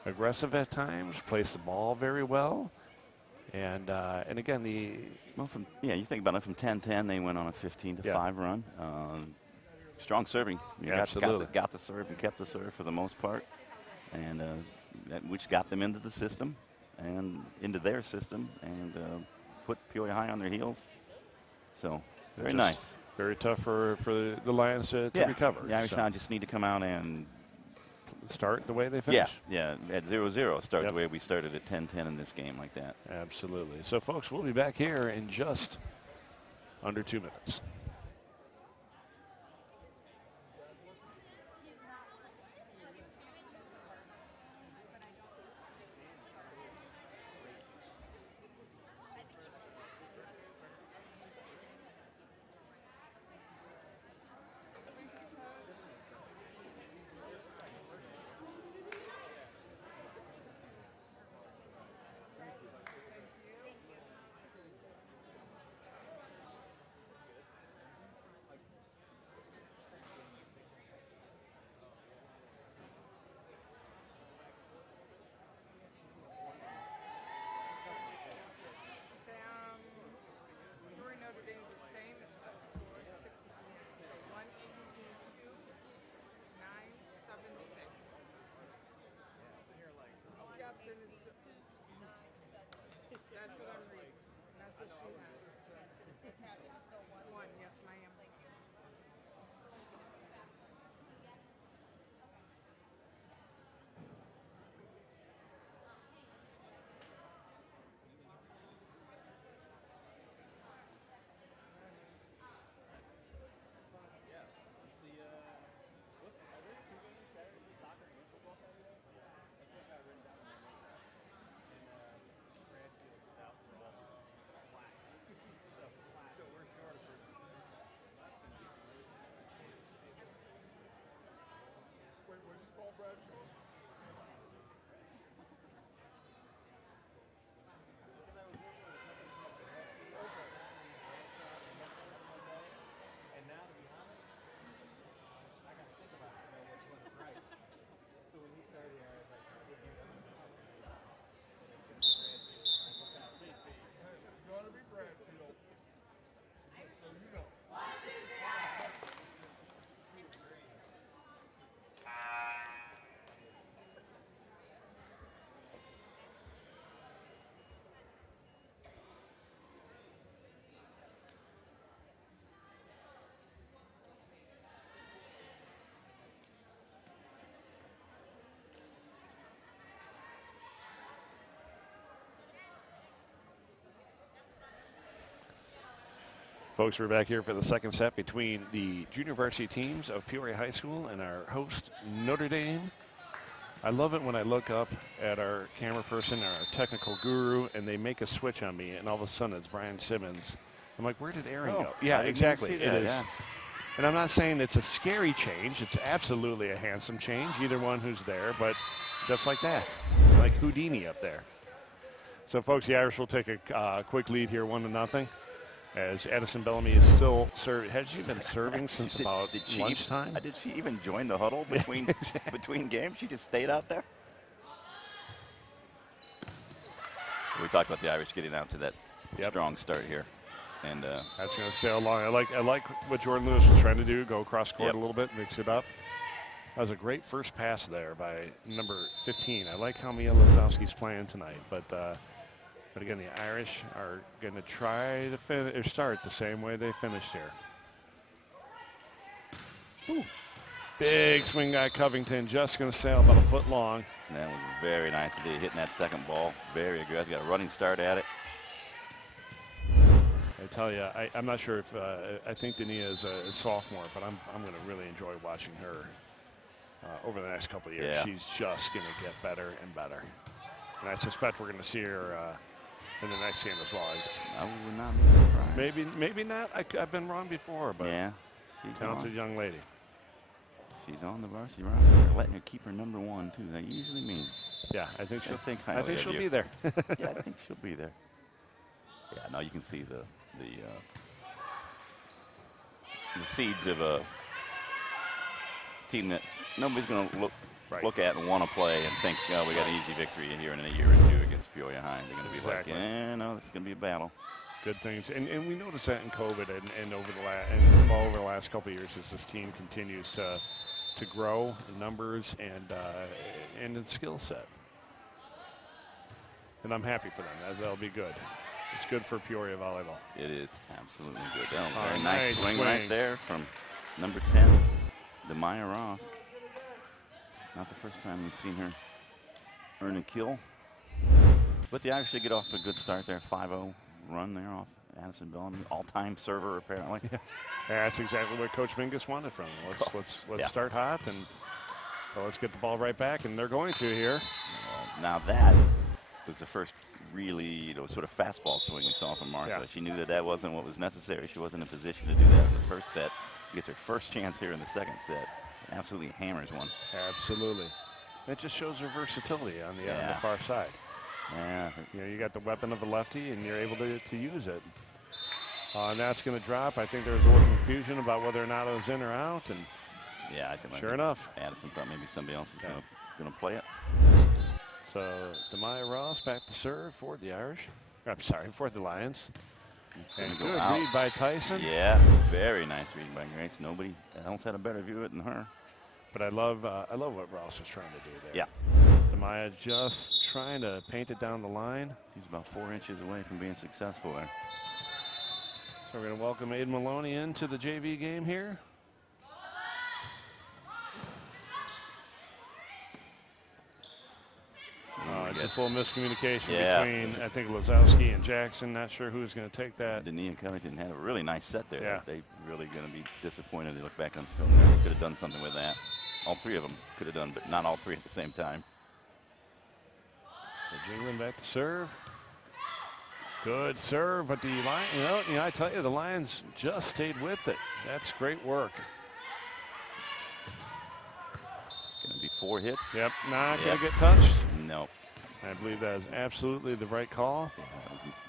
aggressive at times, placed the ball very well. And again, you think about it, from 10-10, they went on a 15-5 run. Strong serving. Absolutely. Got the serve and kept the serve for the most part, and which got them into the system and into their system and put Peoria High on their heels. So very nice. Very tough for the Lions to recover. The Irish now just need to come out and start the way they finished. Yeah, at 0-0, start the way we started at 10-10 in this game like that. Absolutely. So, folks, we'll be back here in just under 2 minutes. That's what I'm reading. That's what she has. One, yes, ma'am. Wait, what did you call Bradshaw? And now, to be honest, I got to think about it, what's going to right. So when he started here, I was like, would you Hey, you ought to be Bradfield. Just so you know. Folks, we're back here for the second set between the junior varsity teams of Peoria High School and our host, Notre Dame. I love it when I look up at our camera person, our technical guru, and they make a switch on me, and all of a sudden it's Brian Simmons. I'm like, where did Aaron go? Yeah, exactly. It is. Yeah. And I'm not saying it's a scary change. It's absolutely a handsome change, either one who's there, but just like that, like Houdini up there. So, folks, the Irish will take a quick lead here, 1-0. As Addison Bellamy is still serving. Has she been serving since about lunchtime? Did she even join the huddle between between games? She just stayed out there? We talked about the Irish getting out to that strong start here. And that's going to sail along. I like what Jordan Lewis was trying to do, go across court a little bit, mix it up. That was a great first pass there by number 15. I like how Mia Lazowski's playing tonight, but again, the Irish are going to try to start the same way they finished here. Ooh. Big swing by Covington, just going to sail about a foot long. That was very nice today, hitting that second ball. Very aggressive, got a running start at it. I tell you, I'm not sure if I think Dania is a sophomore, but I'm going to really enjoy watching her over the next couple of years. Yeah. She's just going to get better and better. And I suspect we're going to see her in the next game as well. I would not be surprised. Maybe not. I've been wrong before, but yeah, talented young lady. She's on the varsity roster. Letting her keep her number 1 too. That usually means. Yeah, I think she'll she'll be there. Yeah, I think she'll be there. Yeah, now you can see the seeds of a team that nobody's going to look at and want to play and think, oh, we got an easy victory here in a year or two against Peoria High. They're going to be like, yeah, no, this is going to be a battle. Good things, and we noticed that in COVID and over the last couple of years as this team continues to grow in numbers and in skill set. And I'm happy for them. That'll be good. It's good for Peoria volleyball. It is absolutely good. That was a very nice nice swing right there from number 10, Demaya Ross. Not the first time we've seen her earn a kill. But the Irish did get off to a good start there. 5-0 run there off Addison Bellamy. All-time server, apparently. Yeah, that's exactly what Coach Mingus wanted from them. Let's start hot and let's get the ball right back, and they're going to here. Well, now that was the first really sort of fastball swing we saw from Martha. Yeah. She knew that wasn't what was necessary. She wasn't in a position to do that in the first set. She gets her first chance here in the second set. Absolutely hammers one. Absolutely. It just shows her versatility on the far side. Yeah. You got the weapon of a lefty, and you're able to use it. And that's going to drop. I think there was a little confusion about whether or not it was in or out. And yeah, I think sure enough, Addison thought maybe somebody else was going to play it. So Demaya Ross back to serve for the Irish. I'm sorry, for the Lions. And good read by Tyson. Yeah, very nice read by Grace. Nobody else had a better view of it than her. But I love what Ross was trying to do there. Yeah. Tamaya just trying to paint it down the line. He's about 4 inches away from being successful there. So we're going to welcome Aiden Maloney into the JV game here. Just a little miscommunication between, I think, Lazowski and Jackson. Not sure who's going to take that. Dania and Covington had a really nice set there. Yeah. They really going to be disappointed. They look back on film there. They could have done something with that. All three of them could have done, but not all three at the same time. So Jingling back to serve. Good serve, but the Lions, you know, I tell you, the Lions just stayed with it. That's great work. Going to be 4 hits. Yep, not going to get touched. No. I believe that is absolutely the right call.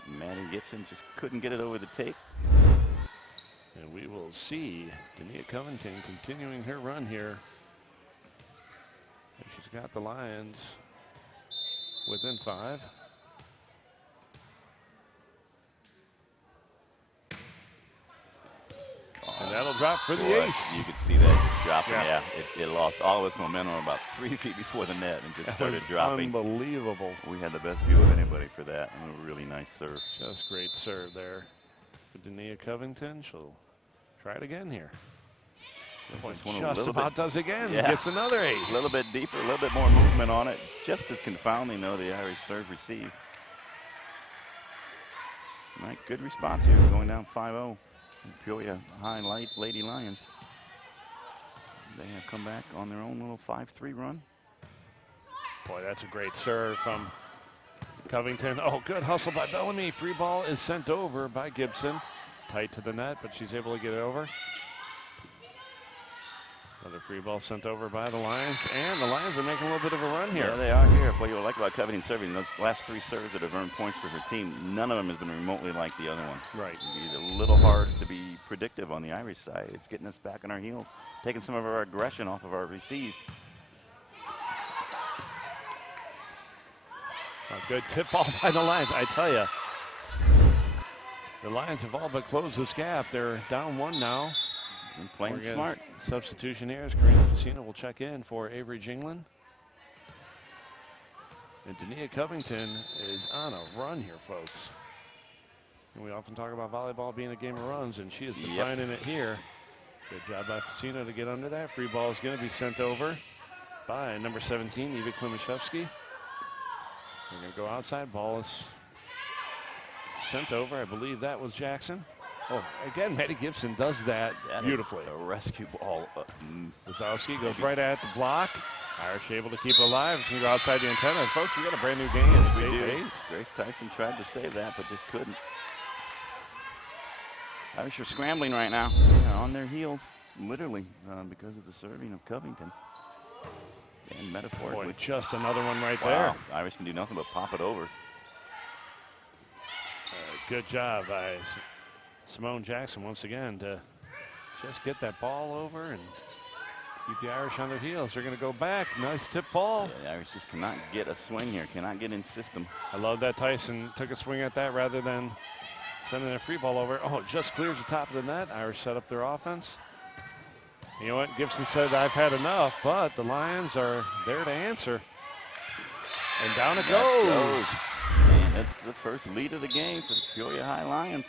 Maddie Gibson just couldn't get it over the tape. And we will see Dania Covington continuing her run here. And she's got the Lions within 5. And that'll drop for the ace. You could see that just dropping. Yeah, it lost all of its momentum about 3 feet before the net and just started dropping. Unbelievable. We had the best view of anybody for that. And a really nice serve. Just great serve there for Dania Covington. She'll try it again here. Just about does again. Yeah. Gets another ace. A little bit deeper, a little bit more movement on it. Just as confounding, though, the Irish serve receive. All right, good response here. Going down 5-0. Peoria High Lady Lions. They have come back on their own little 5-3 run. Boy, that's a great serve from Covington. Oh, good hustle by Bellamy. Free ball is sent over by Gibson. Tight to the net, but she's able to get it over. Another free ball sent over by the Lions, and the Lions are making a little bit of a run here. Yeah, they are here. What you like about Covington serving, those last 3 serves that have earned points for her team, none of them has been remotely like the other one. Right. It's a little hard to be predictive on the Irish side. It's getting us back on our heels, taking some of our aggression off of our receive. A good tip ball by the Lions. I tell you, the Lions have all but closed this gap. They're down 1 now. And playing smart. Substitution here is Karina Facina will check in for Avery Jingling. And Dania Covington is on a run here, folks. And we often talk about volleyball being a game of runs, and she is defining it here. Good job by Facina to get under that. Free ball is going to be sent over by number 17, Eva Klimaszewski. We're going to go outside. Ball is sent over. I believe that was Jackson. Oh, again, Maddie Gibson does that beautifully. A rescue ball. Lazowski goes right at the block. Irish able to keep it alive. It's going to go outside the antenna. And folks, we got a brand new game. It's 8-8. Grace Tyson tried to save that, but just couldn't. Irish are scrambling right now. On their heels, literally, because of the serving of Covington. And metaphorically. Boy, just another one right there. Wow. Irish can do nothing but pop it over. Good job by Simone Jackson once again to just get that ball over and keep the Irish on their heels. They're going to go back. Nice tip ball. Yeah, the Irish just cannot get a swing here, cannot get in system. I love that Tyson took a swing at that rather than sending a free ball over. Oh, it just clears the top of the net. Irish set up their offense. You know what? Gibson said, I've had enough, but the Lions are there to answer. And down it goes. And that's the first lead of the game for the Peoria High Lions.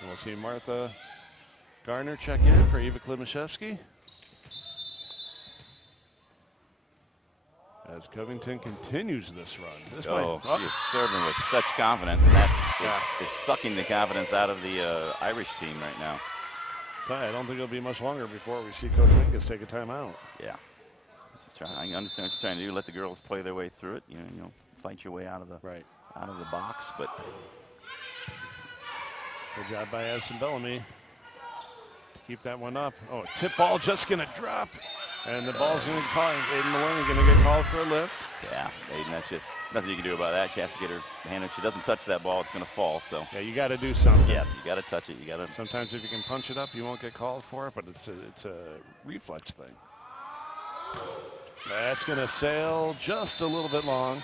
And we'll see Martha Gardner check in for Eva Klimaszewski. As Covington continues this run. This she is serving with such confidence, and that it's sucking the confidence out of the Irish team right now. I don't think it'll be much longer before we see Coach Minkus take a timeout. Yeah. I understand what you're trying to do. Let the girls play their way through it. You know, fight your way out of the box. But good job by Addison Bellamy to keep that one up. Oh, tip ball just going to drop, and the ball's going to call. Aiden Maloney going to get called for a lift. Yeah, Aiden, that's just nothing you can do about that. She has to get her hand. If she doesn't touch that ball, it's going to fall. So yeah, you got to do something. Yeah, you got to touch it. You got to. Sometimes if you can punch it up, you won't get called for it, but it's a reflex thing. That's going to sail just a little bit long.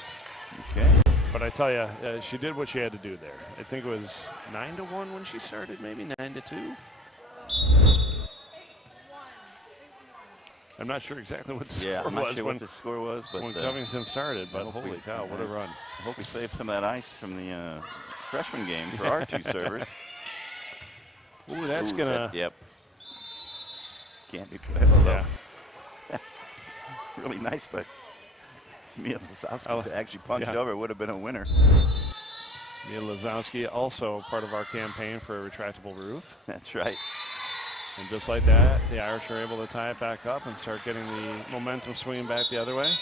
Okay. But I tell you, she did what she had to do there. I think it was 9-1 when she started, maybe 9-2. I'm not sure exactly what the Yeah, score I'm not was sure when, what the score was, but when Covington started, but hope holy we- cow, what a run. I hope we saved some of that ice from the freshman game for our 2 servers. Ooh, that's Ooh, gonna. yep. Can't be put. Although, Yeah. that's really nice, but Mia Lazowski Oh, to actually punch yeah. it over would have been a winner. Mia Lazowski, also part of our campaign for a retractable roof. That's right. And just like that, the Irish are able to tie it back up and start getting the momentum swinging back the other way.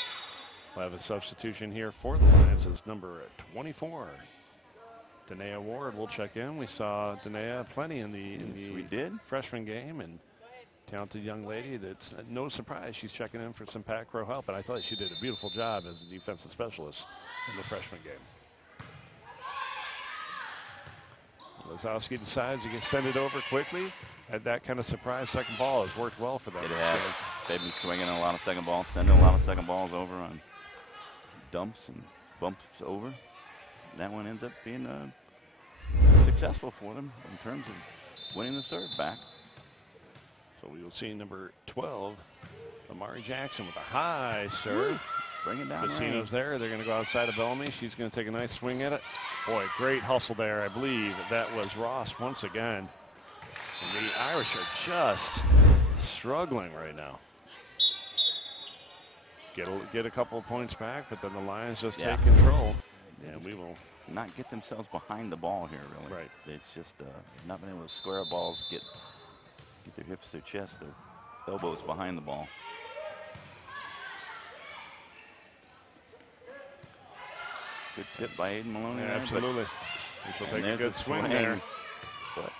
We'll have a substitution here for the Lions as number 24. Danae Ward will check in. We saw Danae plenty in Yes, the we did. freshman game, and talented young lady that's no surprise she's checking in for some pack row help, and I thought you she did a beautiful job as a defensive specialist in the freshman game. Lazowski decides to send it over quickly. At that kind of surprise second ball has worked well for them. It this has. game. They've been swinging a lot of second balls, sending a lot of second balls over on dumps and bumps over. That one ends up being successful for them in terms of winning the serve back. So we will see number 12, Amari Jackson with a high serve. Bring it down. Casino's there. They're going to go outside of Bellamy. She's going to take a nice swing at it. Boy, great hustle there. I believe that was Ross once again. And the Irish are just struggling right now. Get a couple of points back, but then the Lions just take control. And we will not get themselves behind the ball here, really. Right. It's just not been able to square balls, get their hips, their chest, their elbows behind the ball. Good tip by Aiden Maloney. Yeah, there, absolutely. We shall take a there's good a swing swing. there. But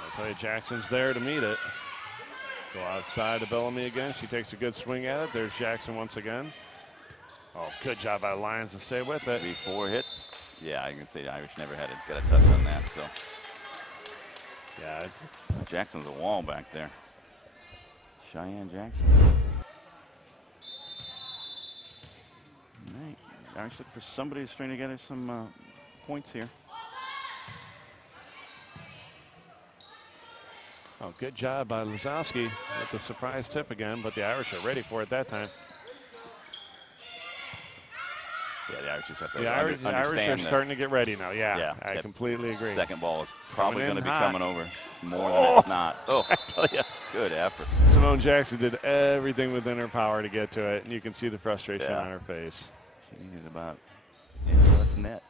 I'll tell you, Jackson's there to meet it. Go outside to Bellamy again. She takes a good swing at it. There's Jackson once again. Oh, good job by Lions to stay with it. 3-4 hits. Yeah, I can say the Irish never got a touch on that. So Yeah, Jackson's a wall back there. Cheyenne Jackson. All right. Irish looking for somebody to string together some points here. oh, good job by Lazowski with the surprise tip again, but the Irish are ready for it that time. Yeah, the Irish just have to The Irish are understand that starting to get ready now. Yeah, Yeah, I that completely agree. second ball is probably Coming going in to be hot. coming over more than it's not. Oh, I tell you, good effort. Simone Jackson did everything within her power to get to it, and you can see the frustration Yeah. on her face. She needed about an inch less net.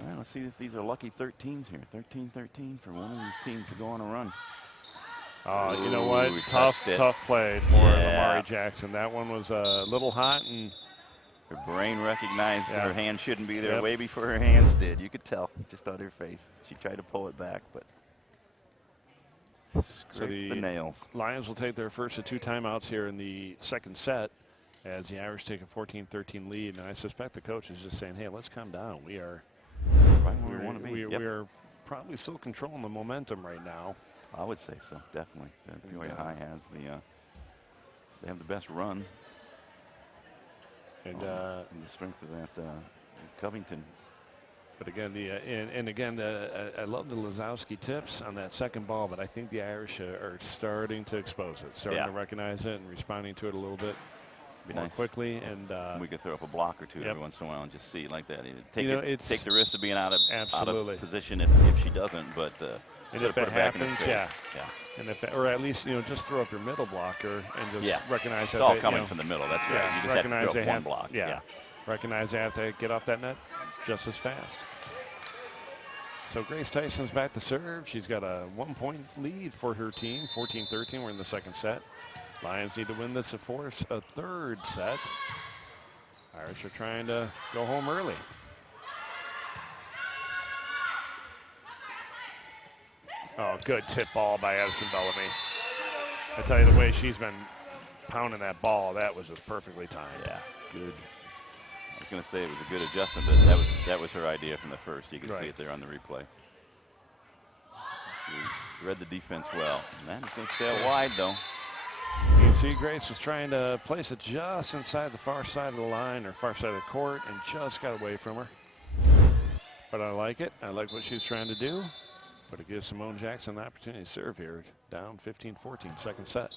All right, let's see if these are lucky 13s here. 13-13 for one of these teams to go on a run. Oh, you know what? Ooh, Tough touched it. play for Yeah. Amari Jackson. That one was a little hot, and Her brain recognized that Yeah. her hand shouldn't be there Yep. way before her hands did. You could tell just on her face. She tried to pull it back, but scraped the nails. Lions will take their first of 2 timeouts here in the second set as the Irish take a 14-13 lead. And I suspect the coach is just saying, hey, let's calm down. We are Right where we want to be. Yep. we're probably still controlling the momentum right now. I would say so, definitely. Peoria High has they have the best run. And the strength of that Covington. but again, I love the Lazowski tips on that second ball, but I think the Irish are starting to expose it, starting Yeah. to recognize it and responding to it a little bit Be more nice. quickly. And We could throw up a block or two Yep. every once in a while and just see it like that. Take, You know, take the risk of being out of Absolutely. position if she doesn't, but And should if have put it it back in her happens, face. yeah. Yeah. and if or at least just throw up your middle blocker and just Yeah. recognize It's that all they, coming from the middle. That's right. yeah, You just have to recognize throw they up one have block. Yeah, recognize they have to get off that net just as fast. So Grace Tyson's back to serve. She's got a 1-point lead for her team, 14-13. We're in the second set. Lions need to win this to force a third set. Irish are trying to go home early. Oh, good tip ball by Addison Bellamy. I tell you, the way she's been pounding that ball, that was just perfectly timed. Yeah, good. I was going to say it was a good adjustment, but that was her idea from the first. You can see Right. it there on the replay. She read the defense well. And that is going to sail wide, though. You can see Grace was trying to place it just inside the far side of the line or far side of the court and just got away from her. But I like it. I like what she's trying to do. But it gives Simone Jackson an opportunity to serve here. Down 15-14, second set.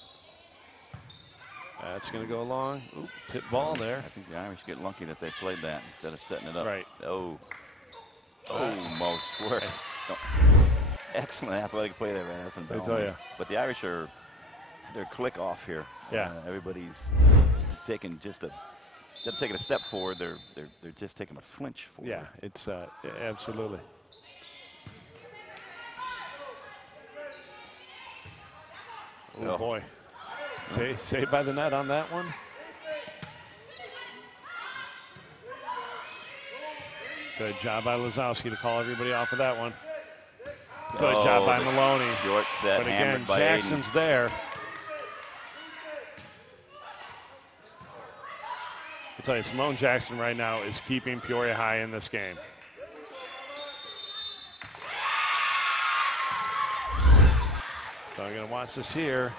That's going to go long. Ooh, tip ball there. I think the Irish get lucky that they played that instead of setting it up. Right. Oh. Almost worked. Oh. Excellent athletic play there, Madison. I tell you. But the Irish are, they're click off here. Yeah. Everybody's taking just a, instead of taking a step forward, they're just taking a flinch forward. Yeah, it's absolutely. Oh boy. Saved by the net on that one. Good job by Lazowski to call everybody off of that one. Good job by Maloney. Short set, but again, by Jackson's Aiden. there. I'll tell you, Simone Jackson right now is keeping Peoria high in this game. So I'm going to watch this here.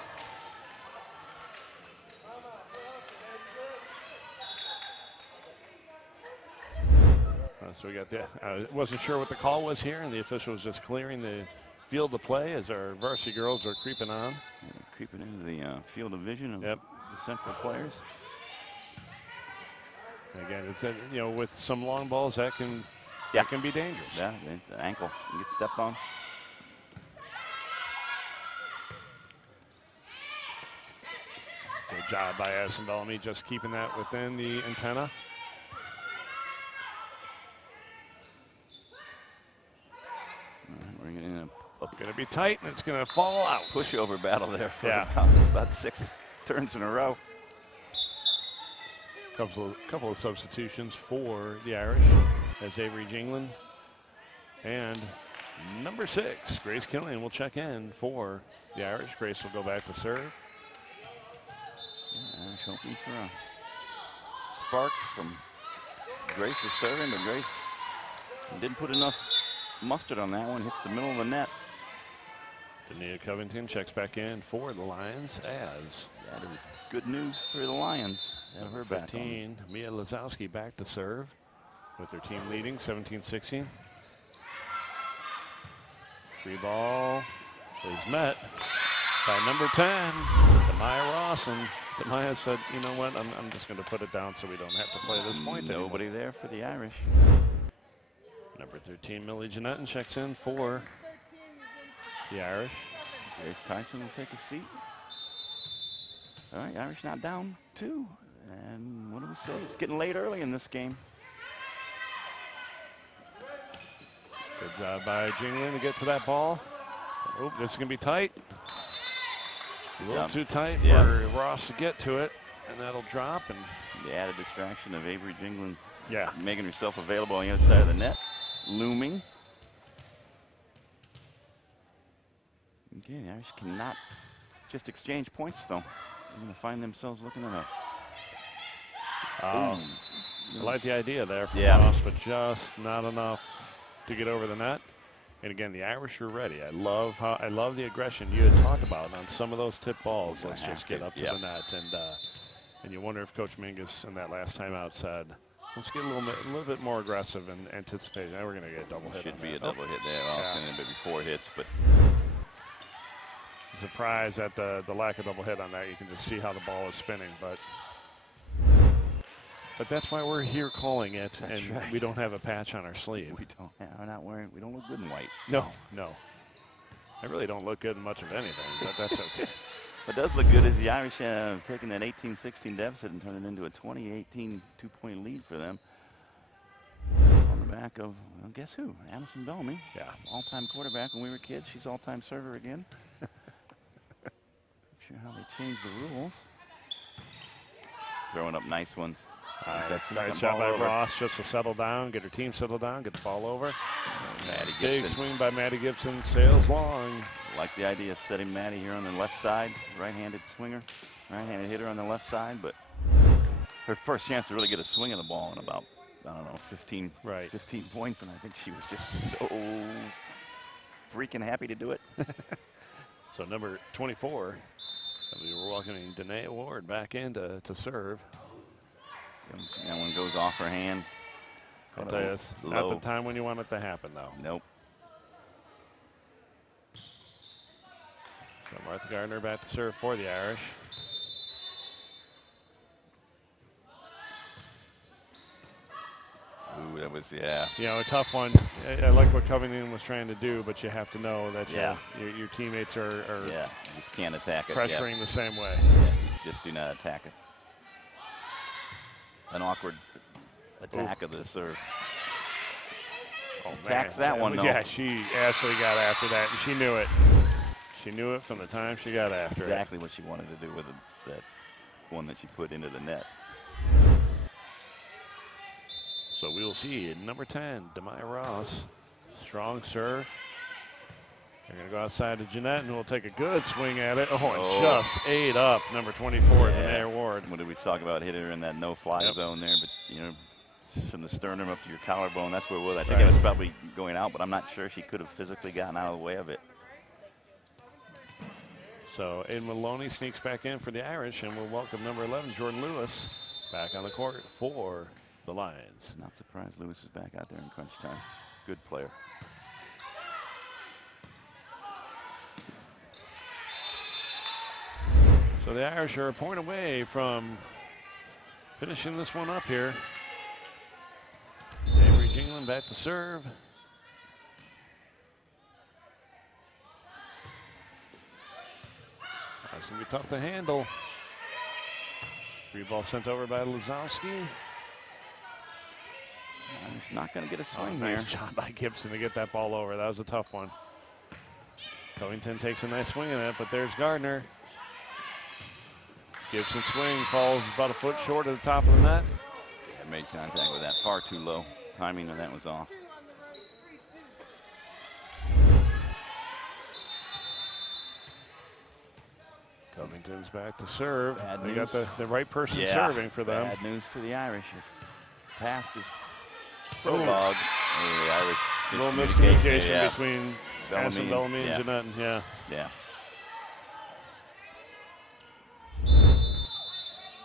So we got the, I wasn't sure what the call was here, and the official was just clearing the field of play as our varsity girls are creeping on. Yeah, creeping into the field of vision of Yep. the central players. Again, it's with some long balls that can be dangerous. Yeah, the ankle can get stepped on. Good job by Addison Bellamy, just keeping that within the antenna. We're getting Going to be tight, and it's going to fall out. pushover battle there for Yeah. about 6 turns in a row. Couple of substitutions for the Irish as Avery Jingland and number 6, Grace Killian, will check in for the Irish. Grace will go back to serve. Yeah, Irish hoping for a spark from Grace's serving, but Grace didn't put enough mustard on that one. Hits the middle of the net. Dania Covington checks back in for the Lions as That is good news for the Lions. Have her number back on. 15, Mia Lazowski, back to serve with their team leading 17-16. Free ball is met by number 10, Demaya Ross, and Demaya said, you know what, I'm just going to put it down so we don't have to play this point anymore. Nobody there for the Irish. Number 13, Millie Jeanette, checks in for the Irish. Grace Tyson will take a seat. All right, Irish now down 2. And what do we say? It's getting late early in this game. Good job by Jingling to get to that ball. Oh, this is going to be tight. A little too tight for Ross to get to it, and that'll drop. And The added distraction of Avery Jingling yeah, making herself available on the other side of the net. Looming. Okay, the Irish cannot just exchange points, though. They're going to find themselves looking at a... I like the idea there from Yeah. Ross, but just not enough to get over the net. And again, the Irish are ready. I love the aggression you had talked about on some of those tip balls. Let's just get up to the net, and you wonder if Coach Mingus in that last timeout said, let's get a little bit more aggressive and anticipate. Now we're going to get a double hit. Should be a double hit there. I'll send it maybe 4 hits, but Surprised at the lack of double hit on that. You can just see how the ball is spinning, but that's why we're here calling it, That's and right. we don't have a patch on our sleeve. we don't look good in white. No. I really don't look good in much of anything, but that's okay. What does look good is the Irish have taken that 18-16 deficit and turned it into a 20-18 2-point lead for them. On the back of, well, guess who? Addison Bellamy. Yeah. All-time quarterback when we were kids. She's all-time server again. Not sure how they changed the rules. Throwing up nice ones. That's a nice job by Ross just to settle down, get her team settled down, get the ball over. Maddie Big Gibson. swing by Maddie Gibson, sails long. Like the idea of setting Maddie here on the left side. Right-handed swinger. Right-handed hitter on the left side, but her first chance to really get a swing of the ball in about, I don't know, 15 points, and I think she was just so freaking happy to do it. So number 24, we were welcoming Danae Ward back in to serve. And that one goes off her hand. I'll tell you, it's not the time when you want it to happen, though. Nope. So Martha Gardner back to serve for the Irish. Ooh, that was, yeah. You know, a tough one. I like what Covington was trying to do, but you have to know that your teammates are Yeah, you just can't attack it. pressuring the same way. Yeah, you just do not attack it. An awkward attack of the serve. Oh, Attacks man. that one, though. Yeah, she absolutely got after that, and she knew it. She knew it from the time she got after Exactly what she wanted to do with that one that she put into the net. So we will see number 10, Demai Ross. Strong serve. They're going to go outside to Jeanette, and we'll take a good swing at it. Oh, and just ate up number 24, Danae Ward. What did we talk about? Hit her in that no-fly zone there, but, you know, from the sternum up to your collarbone, that's where it was. I think it was probably going out, but I'm not sure she could have physically gotten out of the way of it. So Aiden Maloney sneaks back in for the Irish, and we'll welcome number 11, Jordan Lewis, back on the court for the Lions. Not surprised Lewis is back out there in crunch time. Good player. So the Irish are a point away from finishing this one up here. Avery Jingling back to serve. That's going to be tough to handle. Free ball sent over by Lazowski. He's not going to get a swing Nice here. job by Gibson to get that ball over. That was a tough one. Covington takes a nice swing at it, but there's Gardner. Gibson swing falls about a foot short of the top of the net. I made contact with that far too low. Timing of that was off. Covington's back to serve. Bad They news. got the right person serving for them. Bad news for the Irish. If past is prologue, the Irish A little miscommunication yeah. between Madison Bellamy and Jeanette. Yeah. Yeah.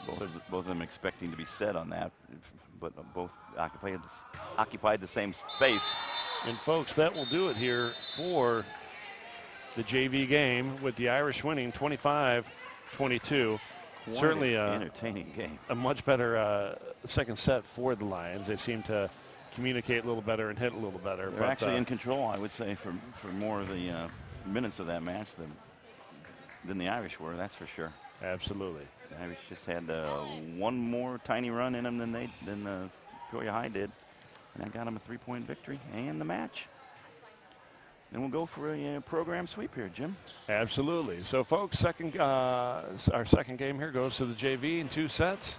Both of them expecting to be set on that, but both occupied the same space. And folks, that will do it here for the JV game, with the Irish winning 25-22. Certainly an entertaining game. A much better second set for the Lions. They seem to communicate a little better and hit a little better. They're actually in control, I would say, for more of the minutes of that match than the Irish were. That's for sure. Absolutely. The Irish just had one more tiny run in them than Peoria High did, and that got them a 3-point victory and the match. Then we'll go for a program sweep here, Jim. Absolutely. So, folks, our second game here goes to the JV in 2 sets,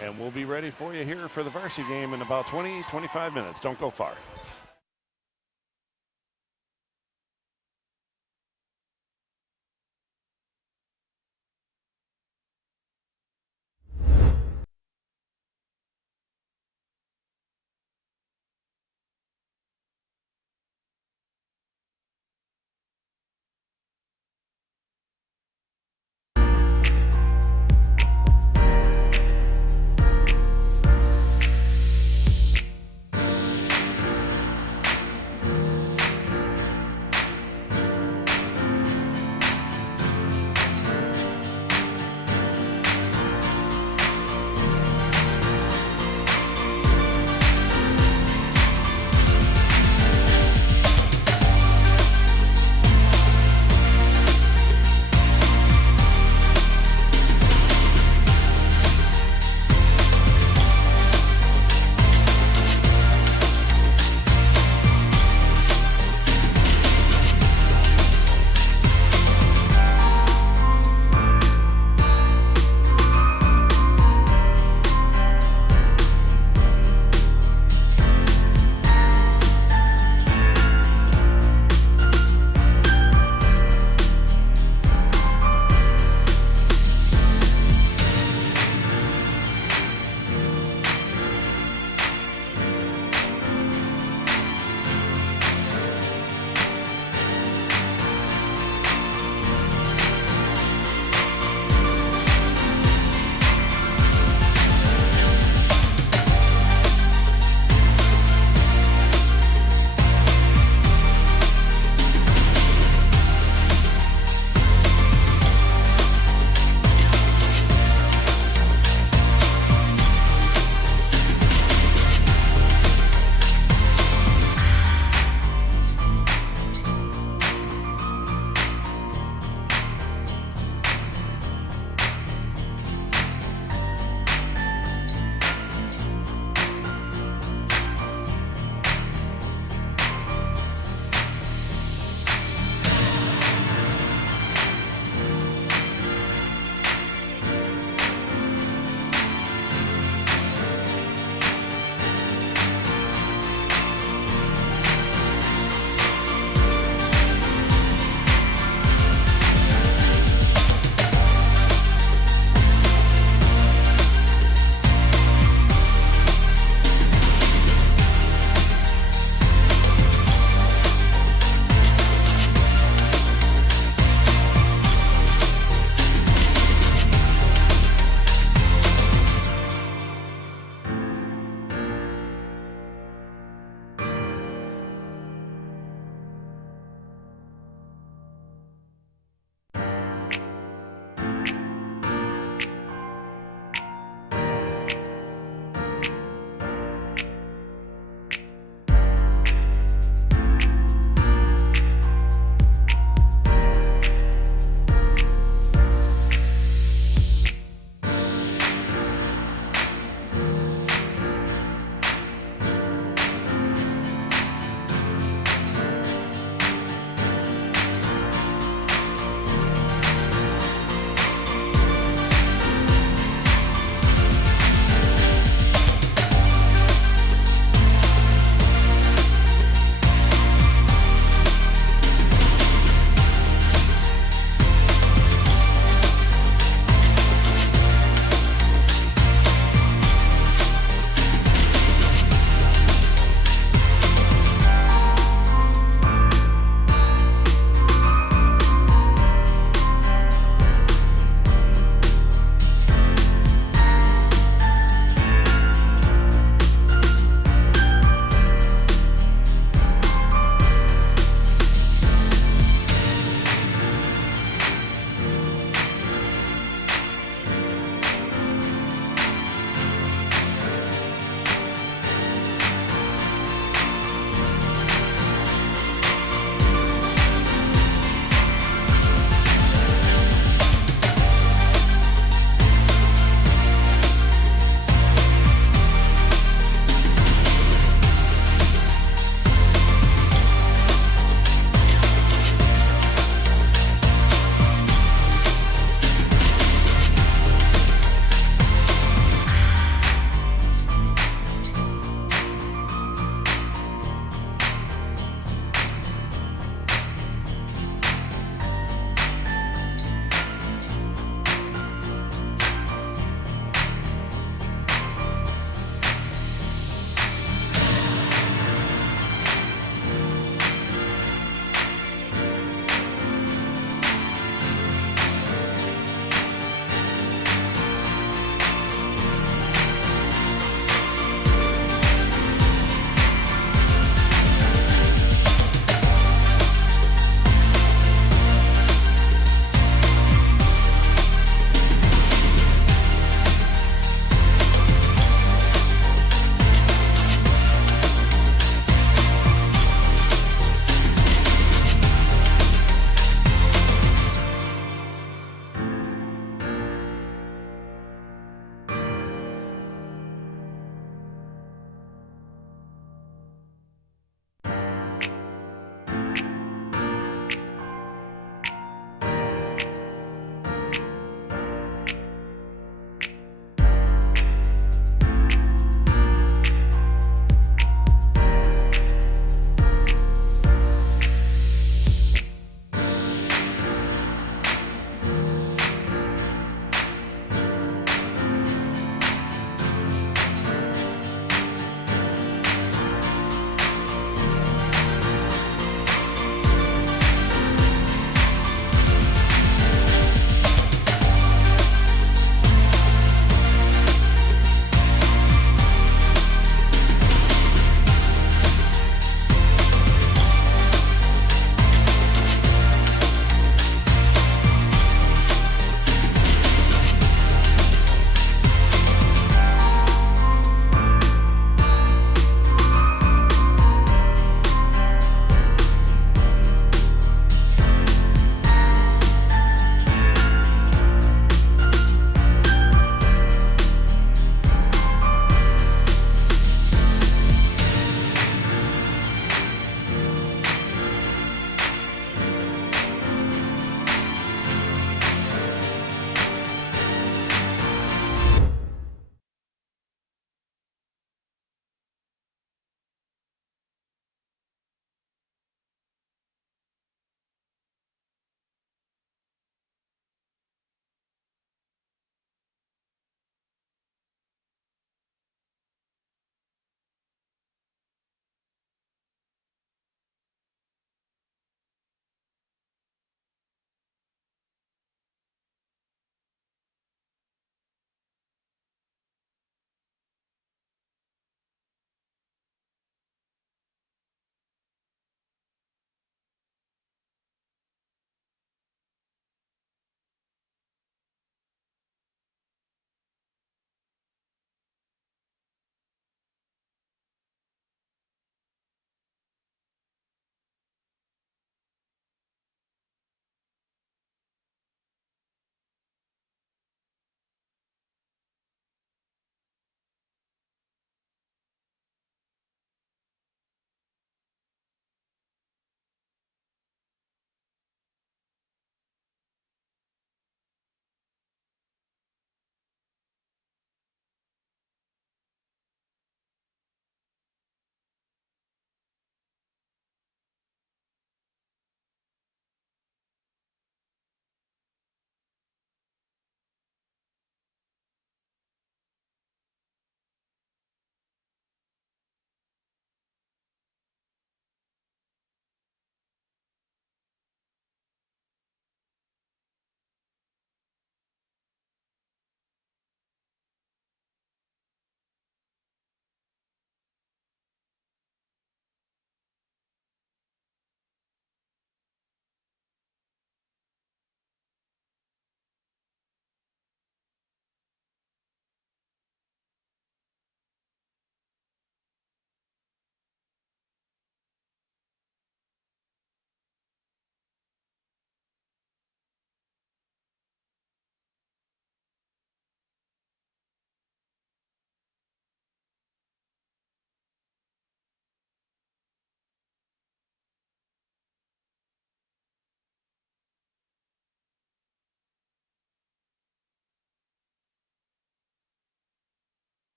and we'll be ready for you here for the varsity game in about 20-25 minutes. Don't go far.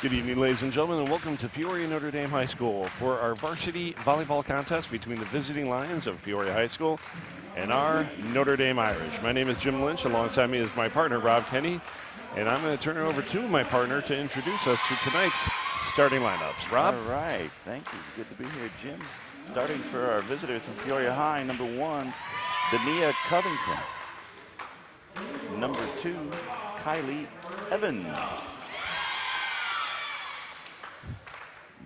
Good evening, ladies and gentlemen, and welcome to Peoria Notre Dame High School for our varsity volleyball contest between the visiting Lions of Peoria High School and our Notre Dame Irish. My name is Jim Lynch. Alongside me is my partner, Rob Kenny, and I'm going to turn it over to my partner to introduce us to tonight's starting lineups. Rob? All right. Thank you. Good to be here, Jim. Starting for our visitors from Peoria High, number 1, Dania Covington. Number 2, Kylie Evans.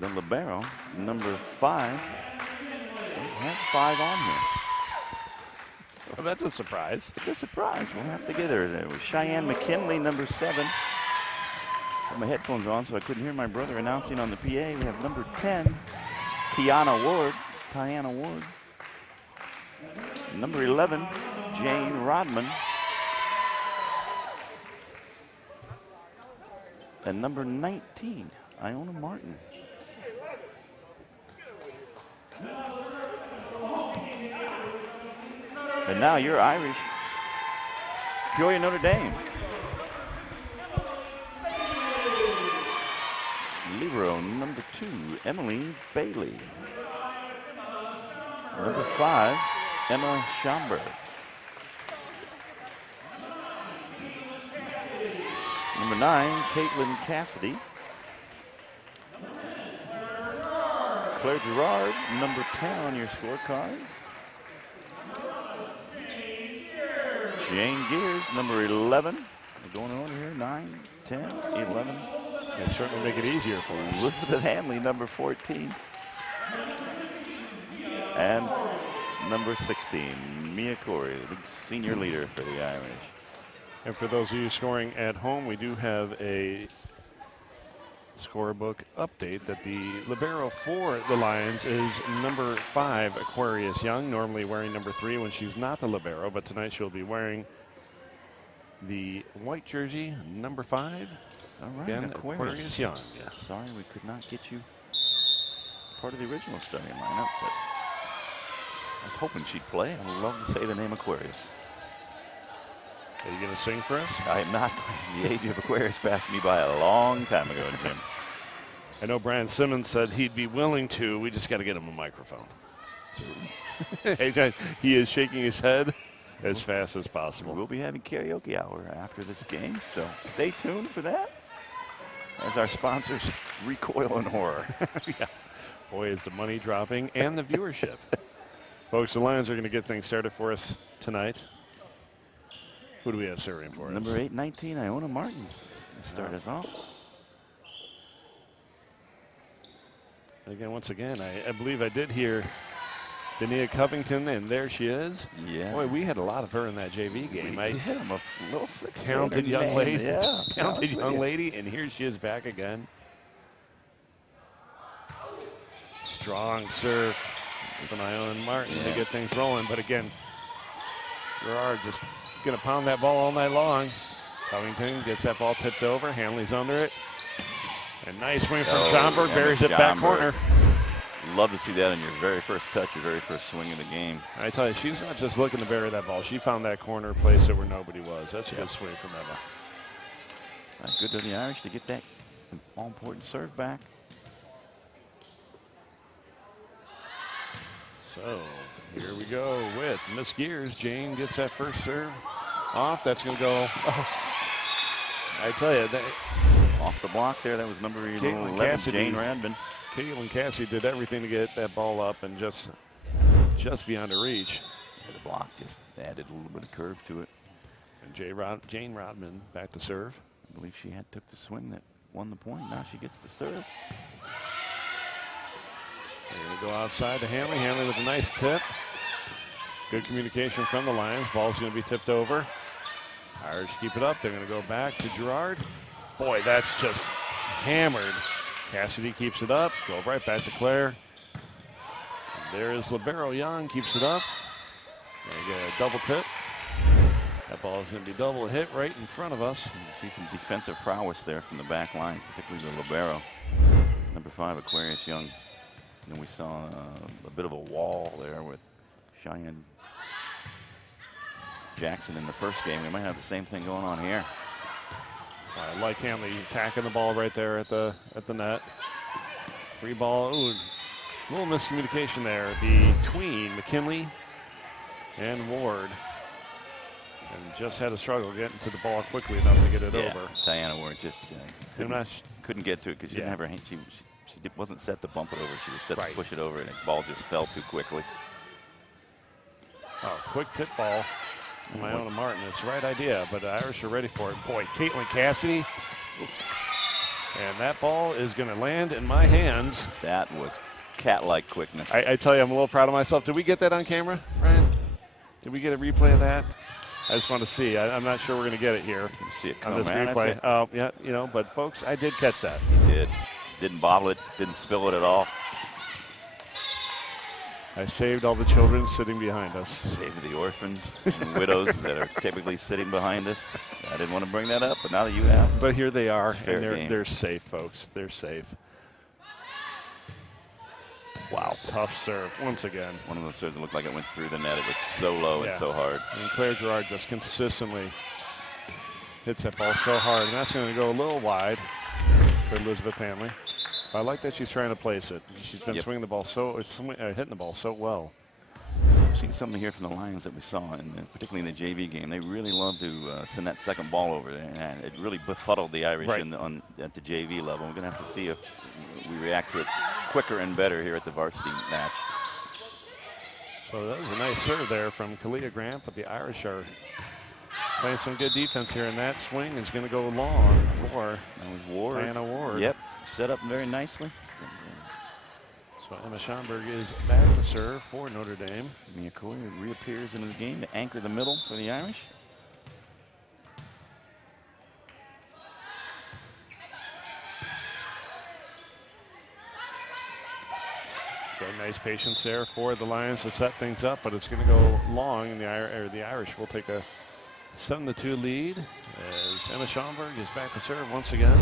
The libero, number 5. We have 5 on here. Well, that's a surprise. It's a surprise. We'll have to get her. There was Cheyenne McKinley, number 7. Had my headphones on, so I couldn't hear my brother announcing on the PA. We have number 10, Tiana Ward. Number 11, Jane Rodman. And number 19, Iona Martin. And now you're Irish. Peoria Notre Dame. Libero number 2, Emily Bailey. Number 5, Emma Schomburg. Number 9, Caitlin Cassidy. Claire Gerard, number 10 on your scorecard. Jane Gears, number 11. We're going on here, 9, 10, 11. It'll certainly make it easier for us. Elizabeth Hanley, number 14. And number 16, Mia Corey, the senior leader for the Irish. And for those of you scoring at home, we do have a scorebook update that the libero for the Lions is number 5, Aquarius Young, normally wearing number 3 when she's not the libero, but tonight she'll be wearing the white jersey, number 5. All right, Again, Aquarius Young. Yeah. Sorry we could not get you part of the original starting lineup, but I was hoping she'd play. I would love to say the name Aquarius. Are you going to sing for us? I am not. The age of Aquarius passed me by a long time ago, Jim. I know Brian Simmons said he'd be willing to. We just got to get him a microphone. Hey, John, he is shaking his head as fast as possible. We'll be having karaoke hour after this game, so stay tuned for that as our sponsors recoil in horror. Yeah. Boy, is the money dropping and the viewership. Folks, the Lions are going to get things started for us tonight. Who do we have serving for us? Number 8, 19, Iona Martin. Start us off. Again, once again, I believe I did hear Dania Covington, and there she is. Yeah. Boy, we had a lot of her in that JV game. We did. I'm a little sick. Talented young lady. Yeah. Talented young lady, and here she is back again. Strong serve from Iona Martin to get things rolling, but again, Gerard just going to pound that ball all night long. Covington gets that ball tipped over. Hanley's under it. And nice swing from Schomburg. Buries it back corner. Love to see that on your very first touch, your very first swing of the game. I tell you, she's not just looking to bury that ball. She found that corner, placed it where nobody was. That's a good swing from Emma. Good to the Irish to get that all-important serve back. So here we go with Miss Gears. Jane gets that first serve off. That's going to go. Oh, I tell you, Off the block there, that was number 11, Cassidy. Jane Radman. Caitlin Cassidy did everything to get that ball up and just beyond the reach. Yeah, the block just added a little bit of curve to it. And Jane Rodman back to serve. I believe she took the swing that won the point. Now she gets the serve. They're going to go outside to Hanley. Hanley with a nice tip. Good communication from the Lions. Ball's going to be tipped over. Irish keep it up. They're going to go back to Gerard. Boy, that's just hammered. Cassidy keeps it up. Go right back to Claire. And there is libero Young. Keeps it up. They get a double tip. That ball is going to be double hit right in front of us. You see some defensive prowess there from the back line, particularly the libero. Number 5, Aquarius Young. And we saw a bit of a wall there with Cheyenne Jackson in the first game. We might have the same thing going on here. I like Hanley attacking the ball right there at the net. Free ball. Ooh, a little miscommunication there between McKinley and Ward. And just had a struggle getting to the ball quickly enough to get it over. Diana Ward just couldn't get to it because she didn't have her hand. She wasn't set to bump it over. She was set to push it over, and the ball just fell too quickly. Oh, quick tip ball. Iona Martin. It's the right idea, but the Irish are ready for it. Boy, Caitlin Cassidy. And that ball is going to land in my hands. That was cat-like quickness. I tell you, I'm a little proud of myself. Did we get that on camera, Ryan? Did we get a replay of that? I just want to see. I'm not sure we're going to get it here See it on this around, replay. Oh, yeah, you know, but folks, I did catch that. He did. Didn't bottle it, didn't spill it at all. I saved all the children sitting behind us. Save the orphans and widows that are typically sitting behind us. I didn't want to bring that up, but now that you have. But here they are, fair and game. they're safe, folks. They're safe. Wow, tough serve once again. One of those serves that looked like it went through the net. It was so low and so hard. And Claire Gerard just consistently hits that ball so hard, and that's going to go a little wide for Elizabeth Hanley. I like that she's trying to place it. She's been swinging the ball hitting the ball so well. I've seen something here from the Lions that we saw, particularly in the JV game. They really love to send that second ball over there, and it really befuddled the Irish at the JV level. We're going to have to see if we react to it quicker and better here at the varsity match. So that was a nice serve there from Kalia Grant, but the Irish are playing some good defense here, and that swing is going to go long for Diana Ward. Yep, set up very nicely. So Emma Schomburg is back to serve for Notre Dame. Mia Coy reappears into the game to anchor the middle for the Irish. Okay, nice patience there for the Lions to set things up, but it's going to go long, and the Irish will take a 7-2 lead as Emma Schomburg is back to serve once again.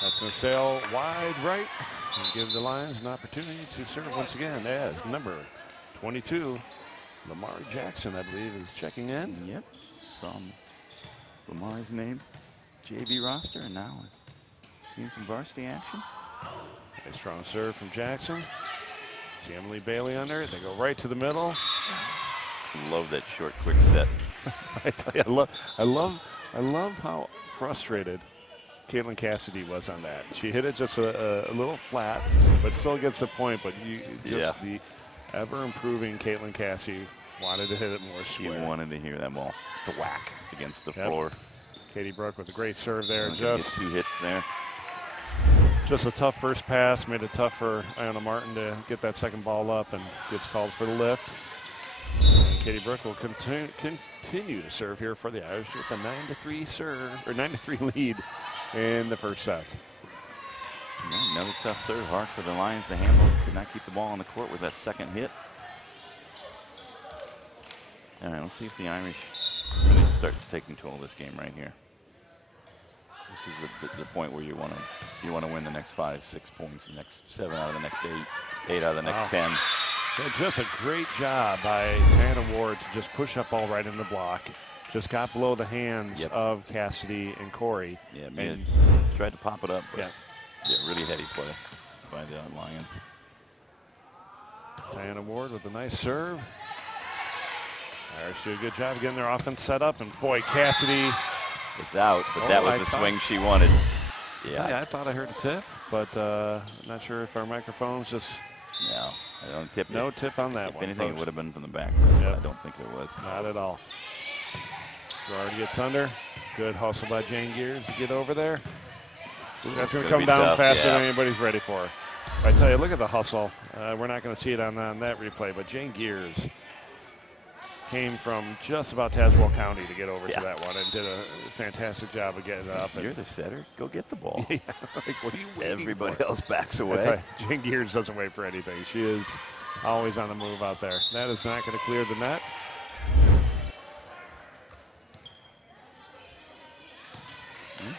That's going to sail wide right and give the Lions an opportunity to serve once again as number 22, Lamar Jackson, I believe, is checking in. Yep, from Lamar's name, JV roster, and now is seeing some varsity action. A strong serve from Jackson. See Emily Bailey under it. They go right to the middle. Love that short, quick set. I tell you, I love how frustrated Caitlin Cassidy was on that. She hit it just a little flat, but still gets the point. But the ever-improving Caitlin Cassidy wanted to hit it more square. He wanted to hear that ball to whack against the floor. Katie Brooke with a great serve there. Just 2 hits there. Just a tough first pass, made it tough for Iona Martin to get that second ball up, and gets called for the lift. And Katie Brooke will continue to serve here for the Irish with a 9-3 serve, or 9-3 lead in the first set. Yeah, another tough serve, hard for the Lions to handle. Could not keep the ball on the court with that second hit. All right, let's see if the Irish really start to take control of this game right here. This is the point where you want to win the next 5, 6 points, the next 7 out of the next 8 out of the next 10. Yeah, just a great job by Diana Ward to just push up ball right in the block. Just got below the hands of Cassidy and Corey. Yeah, man, tried to pop it up, but really heady play by the Lions. Diana Ward with a nice serve. Irish do a good job getting their offense set up, and boy, Cassidy. It's out, but that was the swing she wanted. Yeah, I thought I heard a tip, but I'm not sure if our microphones just. No, I don't tip. No tip on that if one. If anything, folks. it would have been from the back. But I don't think there was. Not at all. Gerard gets under. Good hustle by Jane Gears to get over there. That's going to come down tough, faster than anybody's ready for. I tell you, look at the hustle. We're not going to see it on that replay, but Jane Gears came from just about Tazewell County to get over to that one and did a fantastic job of getting it up. You're the setter. Go get the ball. Like, what are you waiting Everybody for? else backs away. Jane Gears doesn't wait for anything. She is always on the move out there. That is not going to clear the net.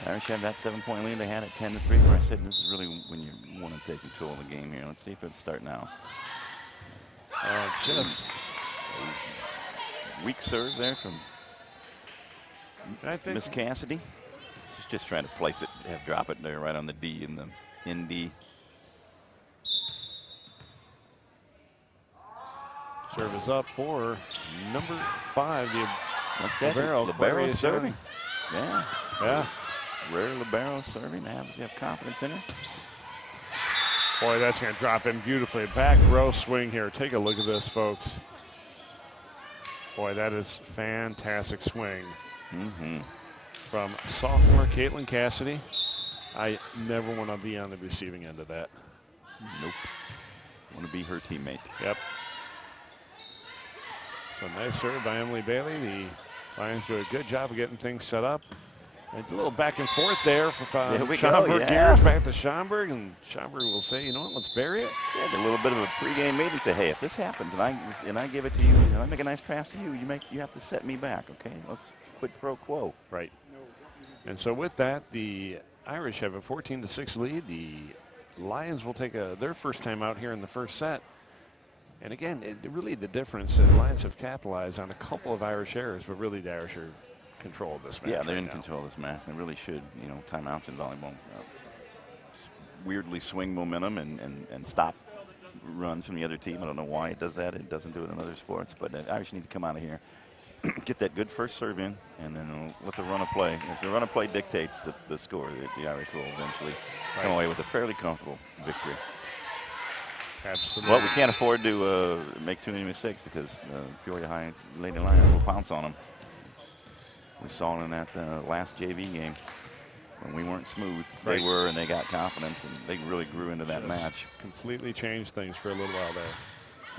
Irish had that 7-point lead they had at 10-3. Where I said this is really when you want to take control of the game here. Let's see if it'll start now. Just weak serve there from I think Miss Cassidy. She's just trying to place it, drop it there right on the D in the ND. serve is up for number 5, the Libero Aquarius serving. Young. Yeah. Yeah. Rare libero serving. You have confidence in her. Boy, that's going to drop in beautifully. Back row swing here. Take a look at this, folks. Boy, that is fantastic swing. From sophomore Caitlin Cassidy. I never want to be on the receiving end of that. Nope. Want to be her teammate. Yep. So nice serve by Emily Bailey. The Lions do a good job of getting things set up. And a little back and forth there for Schomburg. Gears back to Schomburg, and Schomburg will say, you know what, let's bury it. Yeah, a little bit of a pregame meeting. Say, hey, if this happens and I give it to you, and I make a nice pass to you, you have to set me back, okay? Let's quid pro quo. Right. And so with that, the Irish have a 14-6 lead. The Lions will take their first time out here in the first set. And again, really the difference is Lions have capitalized on a couple of Irish errors, but really the Irish are control of this match. Yeah, they're in now. control of this match. They really should. You know, timeouts in volleyball weirdly swing momentum and stop runs from the other team. I don't know why it does that. It doesn't do it in other sports. But the Irish need to come out of here, get that good first serve in, and then let the run of play. If the run of play dictates the score, the Irish will eventually come away with a fairly comfortable victory. Absolutely. Well, we can't afford to make too many mistakes because Peoria High Lady Lions will pounce on them. We saw it in that last JV game when we weren't smooth. They were, and they got confidence, and they really grew into that match. Completely changed things for a little while there.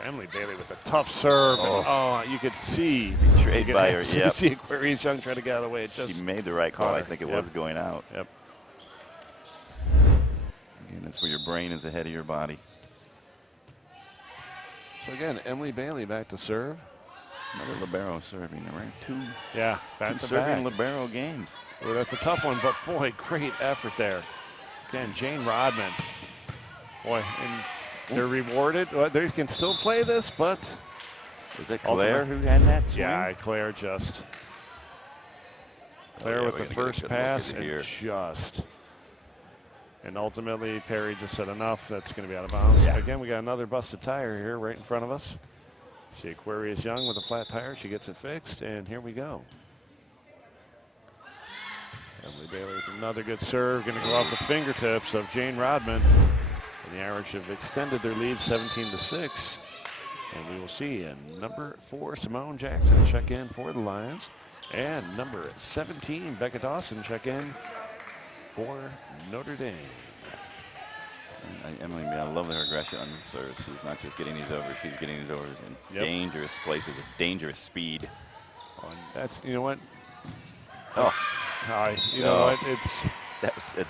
Emily Bailey with a tough serve. Oh, And, you could see. Betrayed by her, You see Aquarius Young trying to get out of the way. She made the right call. I think it was going out. Yep. Again, that's where your brain is ahead of your body. So again, Emily Bailey back to serve. Another libero serving. There were two back to serving back. libero games. Well, that's a tough one, but boy, great effort there. Again, Jane Rodman. Boy, and they're rewarded. Well, they can still play this, but. Was it Claire who had that swing? Yeah, Claire just. Claire with the first pass and just. And ultimately, Perry just said enough. That's going to be out of bounds. Yeah. Again, we got another busted tire here right in front of us. See Aquarius Young with a flat tire. She gets it fixed, and here we go. Emily Bailey with another good serve. Going to go off the fingertips of Jane Rodman. And the Irish have extended their lead 17-6. And we will see number 4, Simone Jackson, check in for the Lions. And number 17, Becca Dawson, check in for Notre Dame. Emily, I love her aggression on the serve. She's not just getting these overs, she's getting these overs in dangerous places at dangerous speed. Oh, and that's, you know what? Oh. You know what?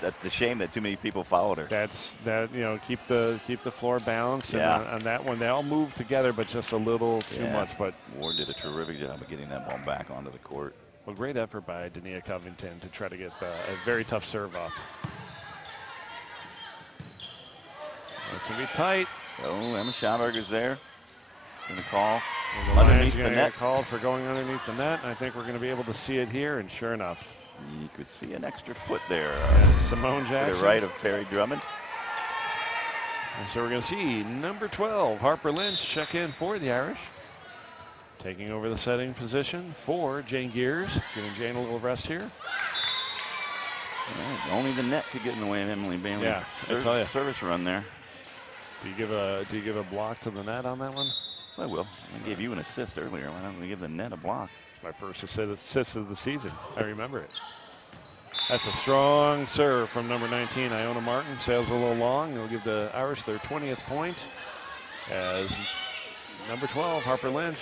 That's a shame that too many people followed her. Keep the floor balanced. And on that one, they all moved together, but just a little too much. But Ward did a terrific job of getting that ball back onto the court. Well, great effort by Dania Covington to try to get a very tough serve up. It's going to be tight. Oh, Emma Schomburg is there. Going to call The underneath the net. net. Called for going underneath the net. I think we're going to be able to see it here, and sure enough. You could see an extra foot there. Simone Jackson. To the right of Perry Drummond. And so we're going to see number 12, Harper Lynch, check in for the Irish. Taking over the setting position for Jane Gears. Giving Jane a little rest here. Well, only the net could get in the way of Emily Bailey. Yeah, I tell you. Service run there. Do you give a block to the net on that one? I will. I gave you an assist earlier. Why don't we give the net a block? My first assist of the season. I remember it. That's a strong serve from number 19, Iona Martin. Sails a little long. It'll give the Irish their 20th point as number 12, Harper Lynch,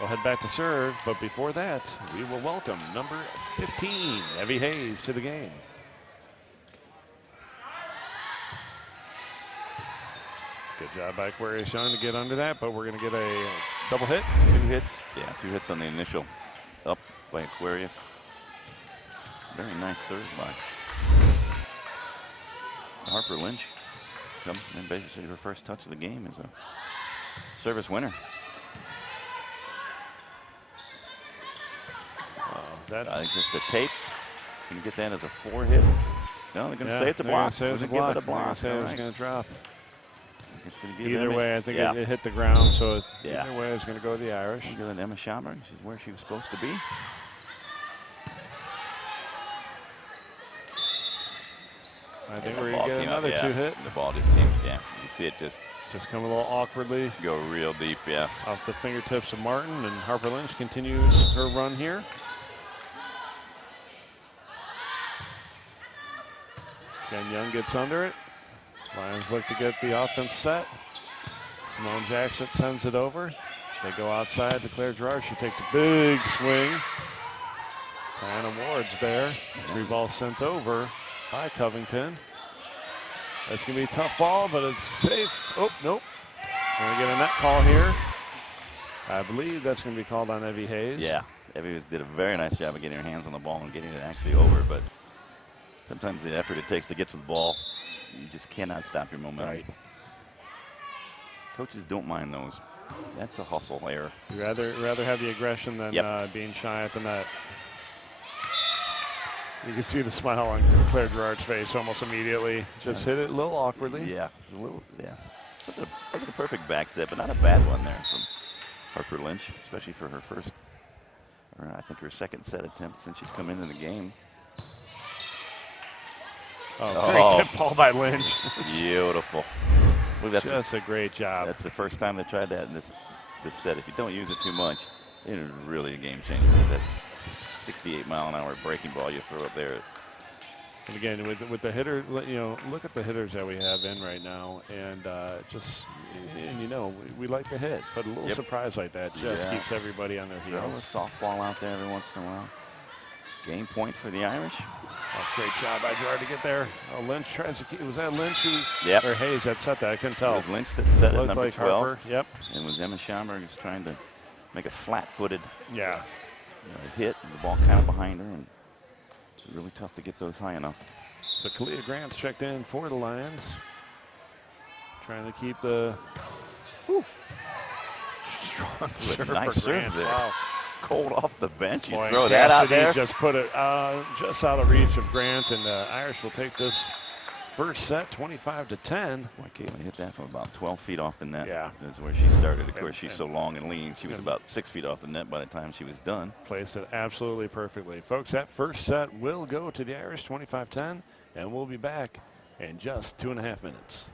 will head back to serve. But before that, we will welcome number 15, Evie Hayes, to the game. Good job by Aquarius Young to get under that, but we're going to get a double hit. 2 hits. Yeah, 2 hits on the initial up by Aquarius. Very nice serve by Harper Lynch. And basically her first touch of the game is a service winner. That's I think just the tape. Can you get that as a 4 hit? No, they're going to say it's a block. Say it's a Give it a block. block. Say it's going to drop. It's gonna give Either Emma- way, I think yeah. it hit the ground, so it's, Yeah. either way it's going to go to the Irish. Good on Emma Schaumburg. She's where she was supposed to be. I think the we're ball going to get came up, another yeah. 2-hit. The ball just came, yeah. You see it Just come a little awkwardly go real deep, yeah. off the fingertips of Martin, and Harper Lynch continues her run here. Again, Young gets under it. Lions look to get the offense set. Simone Jackson sends it over. They go outside to Claire Gerard. She takes a big swing. Diana Ward's there. 3 balls sent over by Covington. That's going to be a tough ball, but it's safe. Oh, nope. Going to get a net call here. I believe that's going to be called on Evie Hayes. Yeah, Evie did a very nice job of getting her hands on the ball and getting it actually over, but sometimes the effort it takes to get to the ball, you just cannot stop your momentum. Right. Coaches don't mind those. That's a hustle error. You'd rather have the aggression than Yep. being shy at the net. You can see the smile on Claire Gerard's face almost immediately. Just hit it a little awkwardly. Yeah, a little, yeah. Wasn't a perfect back step, but not a bad one there from Harper Lynch, especially for her first, or I think her second set attempt since she's come into the game. Oh, great tip ball by Lynch. Beautiful. Look, that's Just a great job. That's the first time they tried that in this set. If you don't use it too much, it is really a game changer. That 68-mile-an-hour breaking ball you throw up there. And again, with the hitter, you know, look at the hitters that we have in right now, and we like to hit, but a little surprise like that just keeps everybody on their Throw heels. a softball out there every once in a while. Game point for the Irish. Oh, great job by Gerard to get there. Oh, Lynch tries to keep. Was that Lynch who? Yep. Or Hayes that set that? I couldn't It tell. was Lynch that set it, Looked number like 12. Harper. Yep. And it was Emma Schaumburg who's trying to make a flat-footed Yeah. hit, and the ball kind of behind her, and it's really tough to get those high enough. So Kalia Grant's checked in for the Lions. Trying to keep the strong serve nice for serve Grant. there. Wow. Cold off the bench. You Boy, throw that out Cassidy there. just put it just out of reach of Grant, and the Irish will take this first set 25-10. Boy, Caitlin hit that from about 12 feet off the net. Yeah. That's where she started. Of course, And- she's so long and lean. She was about 6 feet off the net by the time she was done. Placed it absolutely perfectly. Folks, that first set will go to the Irish 25-10, and we'll be back in just 2.5 minutes.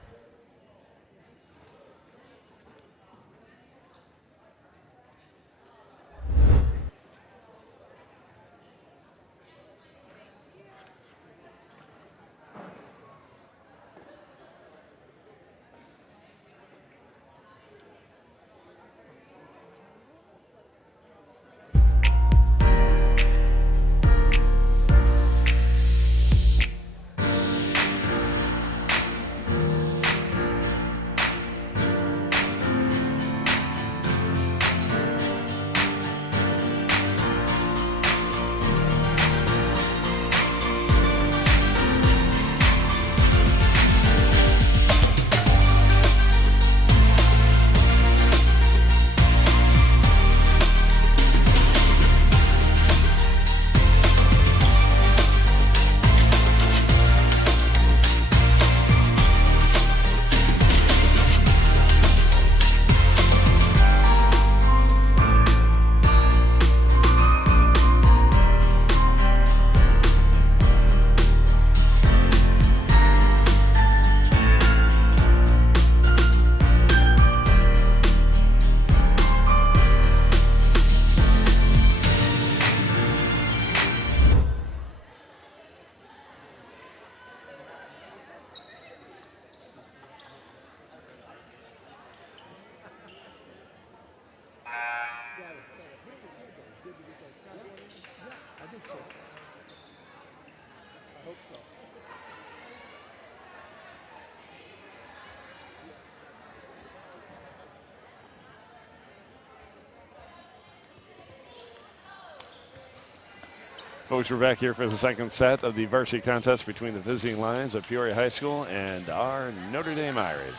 Folks, we're back here for the second set of the varsity contest between the visiting Lions of Peoria High School and our Notre Dame Irish.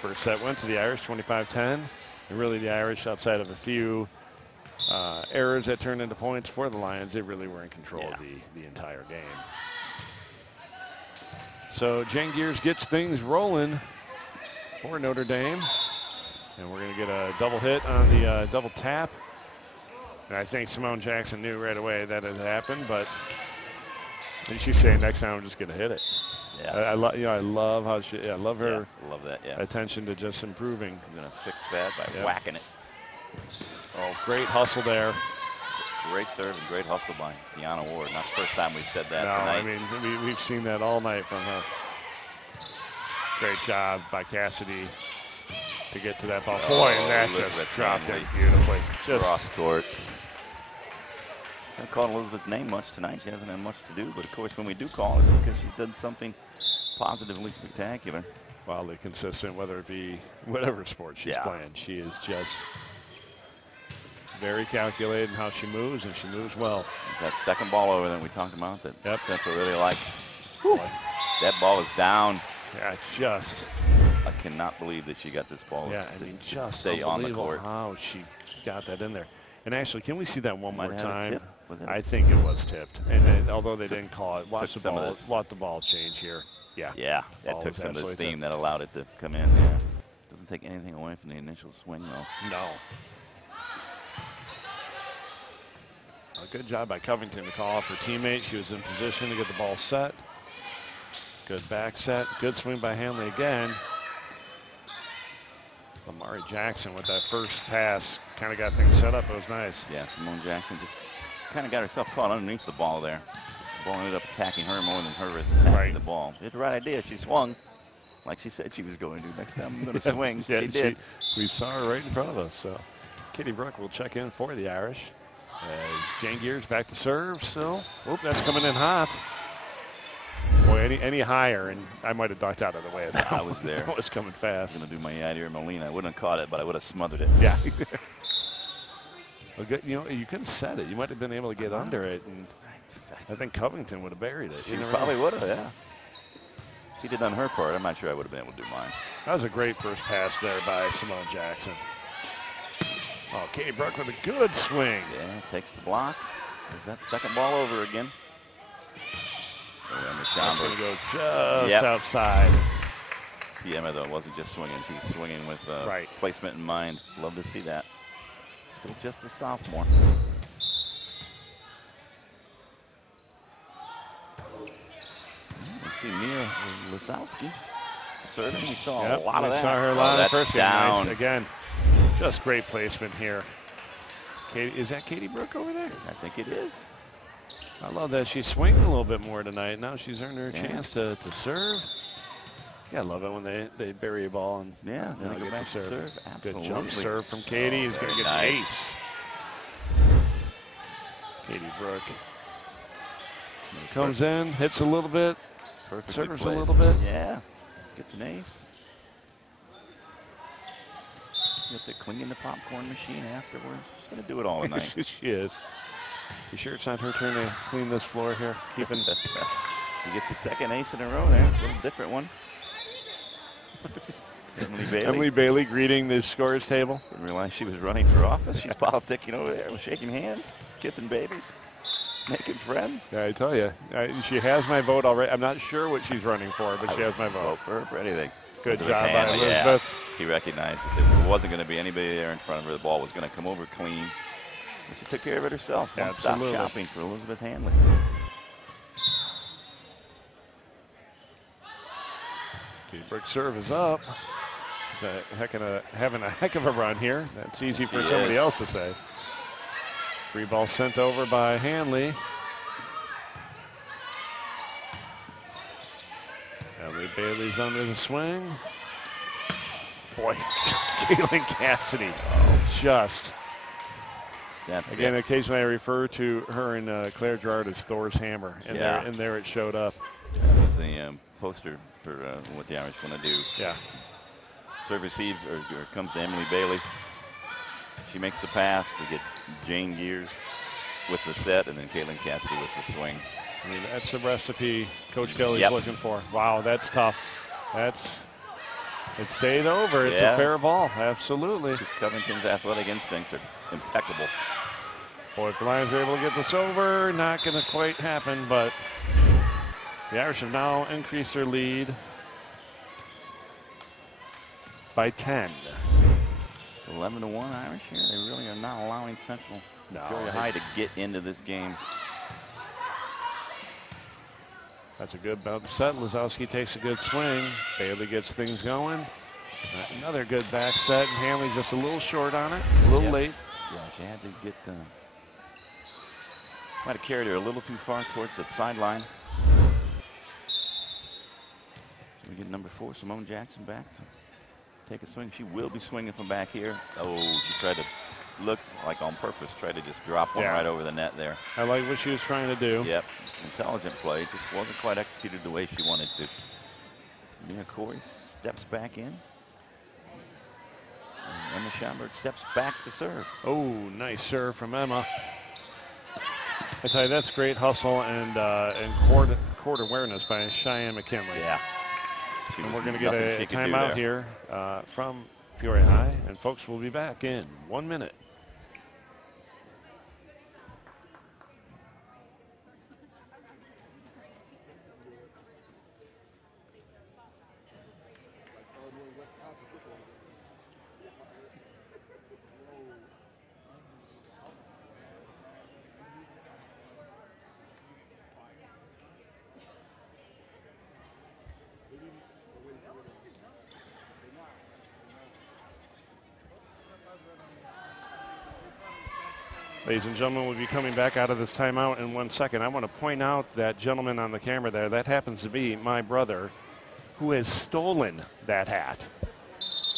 First set went to the Irish, 25-10. And really the Irish, outside of a few errors that turned into points for the Lions. They really were in control of the entire game. So Jen Gears gets things rolling for Notre Dame. And we're going to get a double hit on the double tap. And I think Simone Jackson knew right away that had happened, but did she say next time I'm just going to hit it? Yeah. I love how I love her love that, attention to just improving. I'm going to fix that by whacking it. Oh, great hustle there. Great serve and great hustle by Deanna Ward. Not the first time we've said that tonight. I mean, we've seen that all night from her. Great job by Cassidy to get to that ball. Boy, and that just dropped it beautifully. Just cross court. I haven't called Elizabeth's name much tonight. She hasn't had much to do, but of course when we do call it, it's because she's done something positively spectacular. Wildly consistent, whether it be whatever sport she's playing. She is just very calculated in how she moves, and she moves well. That second ball over there we talked about that Central really likes. That ball is down. Yeah, just. I cannot believe that she got this ball. Yeah, I mean, just stay on the court. How she got that in there. And actually, can we see that one more time? I think it was tipped. And although they didn't call it, watch the ball change here. Yeah. Yeah, that took some of the steam that allowed it to come in. Yeah. Doesn't take anything away from the initial swing, though. No. A good job by Covington to call off her teammate. She was in position to get the ball set. Good back set. Good swing by Hanley again. Amari Jackson with that first pass kind of got things set up. It was nice. Yeah, Simone Jackson just kind of got herself caught underneath the ball there. The ball ended up attacking her more than her was attacking the ball. She had the right idea. She swung like she said she was going to. Next time I'm going to swing. She did. We saw her right in front of us. So Katie Brooke will check in for the Irish. As Jane Gears back to serve. So, whoop, that's coming in hot. Boy, any higher, and I might have ducked out of the way. I was there. It was coming fast. I was going to do my Yadier Molina. I wouldn't have caught it, but I would have smothered it. Yeah. Well, good, you know, you could have set it. You might have been able to get under it, and I think Covington would have buried it. She probably would have, yeah. She did on her part. I'm not sure I would have been able to do mine. That was a great first pass there by Simone Jackson. Oh, Katie Brooke with a good swing. Yeah, takes the block. There's that second ball over again. That's going to go just outside. See, Emma, though, wasn't just swinging. She was swinging with placement in mind. Love to see that. Still just a sophomore. You see Mia Lisowski serving. We saw a lot of that. Saw her a lot of first down. Nice. Again, just great placement here. Katie, is that Katie Brooke over there? I think it is. I love that she's swinging a little bit more tonight. Now she's earned her chance to serve. Yeah, I love it when they bury a ball and then they go back to serve. Good jump serve from Katie. He's going to get the ace. Katie Brooke comes in, hits a little bit, serves a little bit. Yeah, gets an ace. You have to clean the popcorn machine afterwards. She's going to do it all tonight. She is. You sure it's not her turn to clean this floor here? Keeping. He gets his second ace in a row there. A little different one. Emily Bailey greeting the scores table. Didn't realize she was running for office. She's politicking over there, shaking hands, kissing babies, making friends. Yeah, I tell you, she has my vote already. I'm not sure what she's running for, but she has my vote. For her for anything. Good job by Elizabeth. Yeah. She recognized that there wasn't going to be anybody there in front of her. The ball was going to come over clean. And she took care of it herself. One-stop shopping for Elizabeth Hanley. Katie Brooke's serve is up. She's having a heck of a run here. That's easy for somebody else to say. Free ball sent over by Hanley. Emily Bailey's under the swing. Boy, Caitlin Cassidy. Just. Again, occasionally I refer to her and Claire Gerard as Thor's hammer, and there it showed up. That was the poster for what the Irish want to do. Yeah. Serve receives, or comes to Emily Bailey. She makes the pass. We get Jane Gears with the set, and then Caitlin Cassidy with the swing. I mean, that's the recipe Coach Kelly's looking for. Wow, that's tough. It stayed over. It's a fair ball, absolutely. Covington's athletic instincts are impeccable. Boy, if the Lions are able to get this over, not going to quite happen, but the Irish have now increased their lead by 10. 11-1 Irish here. They really are not allowing Central Peoria High to get into this game. That's a good bounce set. Lazowski takes a good swing. Bailey gets things going. Another good back set, and Hanley just a little short on it, a little late. Yeah, she had to get, might have carried her a little too far towards the sideline. So we get number 4, Simone Jackson, back to take a swing. She will be swinging from back here. Oh, she tried to, looks like on purpose, tried to just drop one right over the net there. I like what she was trying to do. Yep, intelligent play. Just wasn't quite executed the way she wanted to. Mia Corey steps back in. And Emma Schomburg steps back to serve. Oh, nice serve from Emma. I tell you, that's great hustle and court awareness by Cheyenne McKinley. Yeah. And we're going to get a timeout here from Peoria High, and folks will be back in 1 minute. Ladies and gentlemen, we'll be coming back out of this timeout in 1 second. I want to point out that gentleman on the camera there, that happens to be my brother, who has stolen that hat.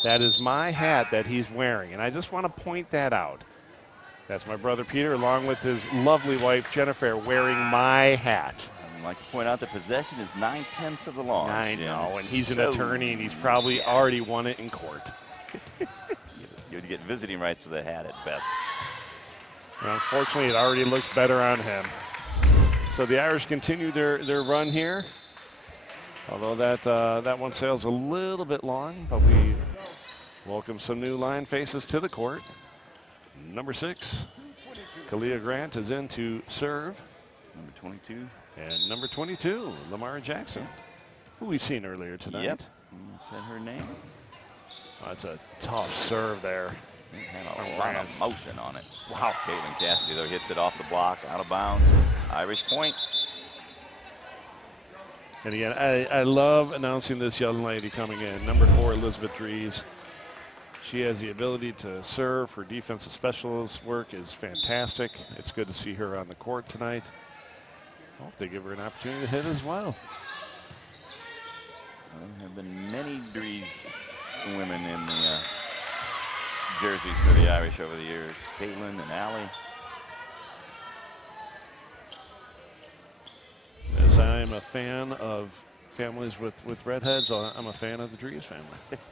That is my hat that he's wearing, and I just want to point that out. That's my brother Peter, along with his lovely wife Jennifer, wearing my hat. I'd like to point out the possession is 9/10 of the law. I know, and he's an attorney, and he's probably already won it in court. You'd get visiting rights to the hat at best. And unfortunately, it already looks better on him. So the Irish continue their run here. Although that one sails a little bit long, but we welcome some new line faces to the court. Number 6, Kalia Grant is in to serve. Number 22. And number 22, Lamar Jackson, who we've seen earlier tonight. Yep. Said her name. Oh, that's a tough serve there. It had a lot of motion on it. Wow. Caitlin Cassidy, though, hits it off the block, out of bounds. Irish point. And again, I love announcing this young lady coming in. Number 4, Elizabeth Dries. She has the ability to serve. Her defensive specialist work is fantastic. It's good to see her on the court tonight. I hope they give her an opportunity to hit as well. There have been many Dries women in the jerseys for the Irish over the years. Caitlin and Allie. As I am a fan of families with redheads, I'm a fan of the Dries family.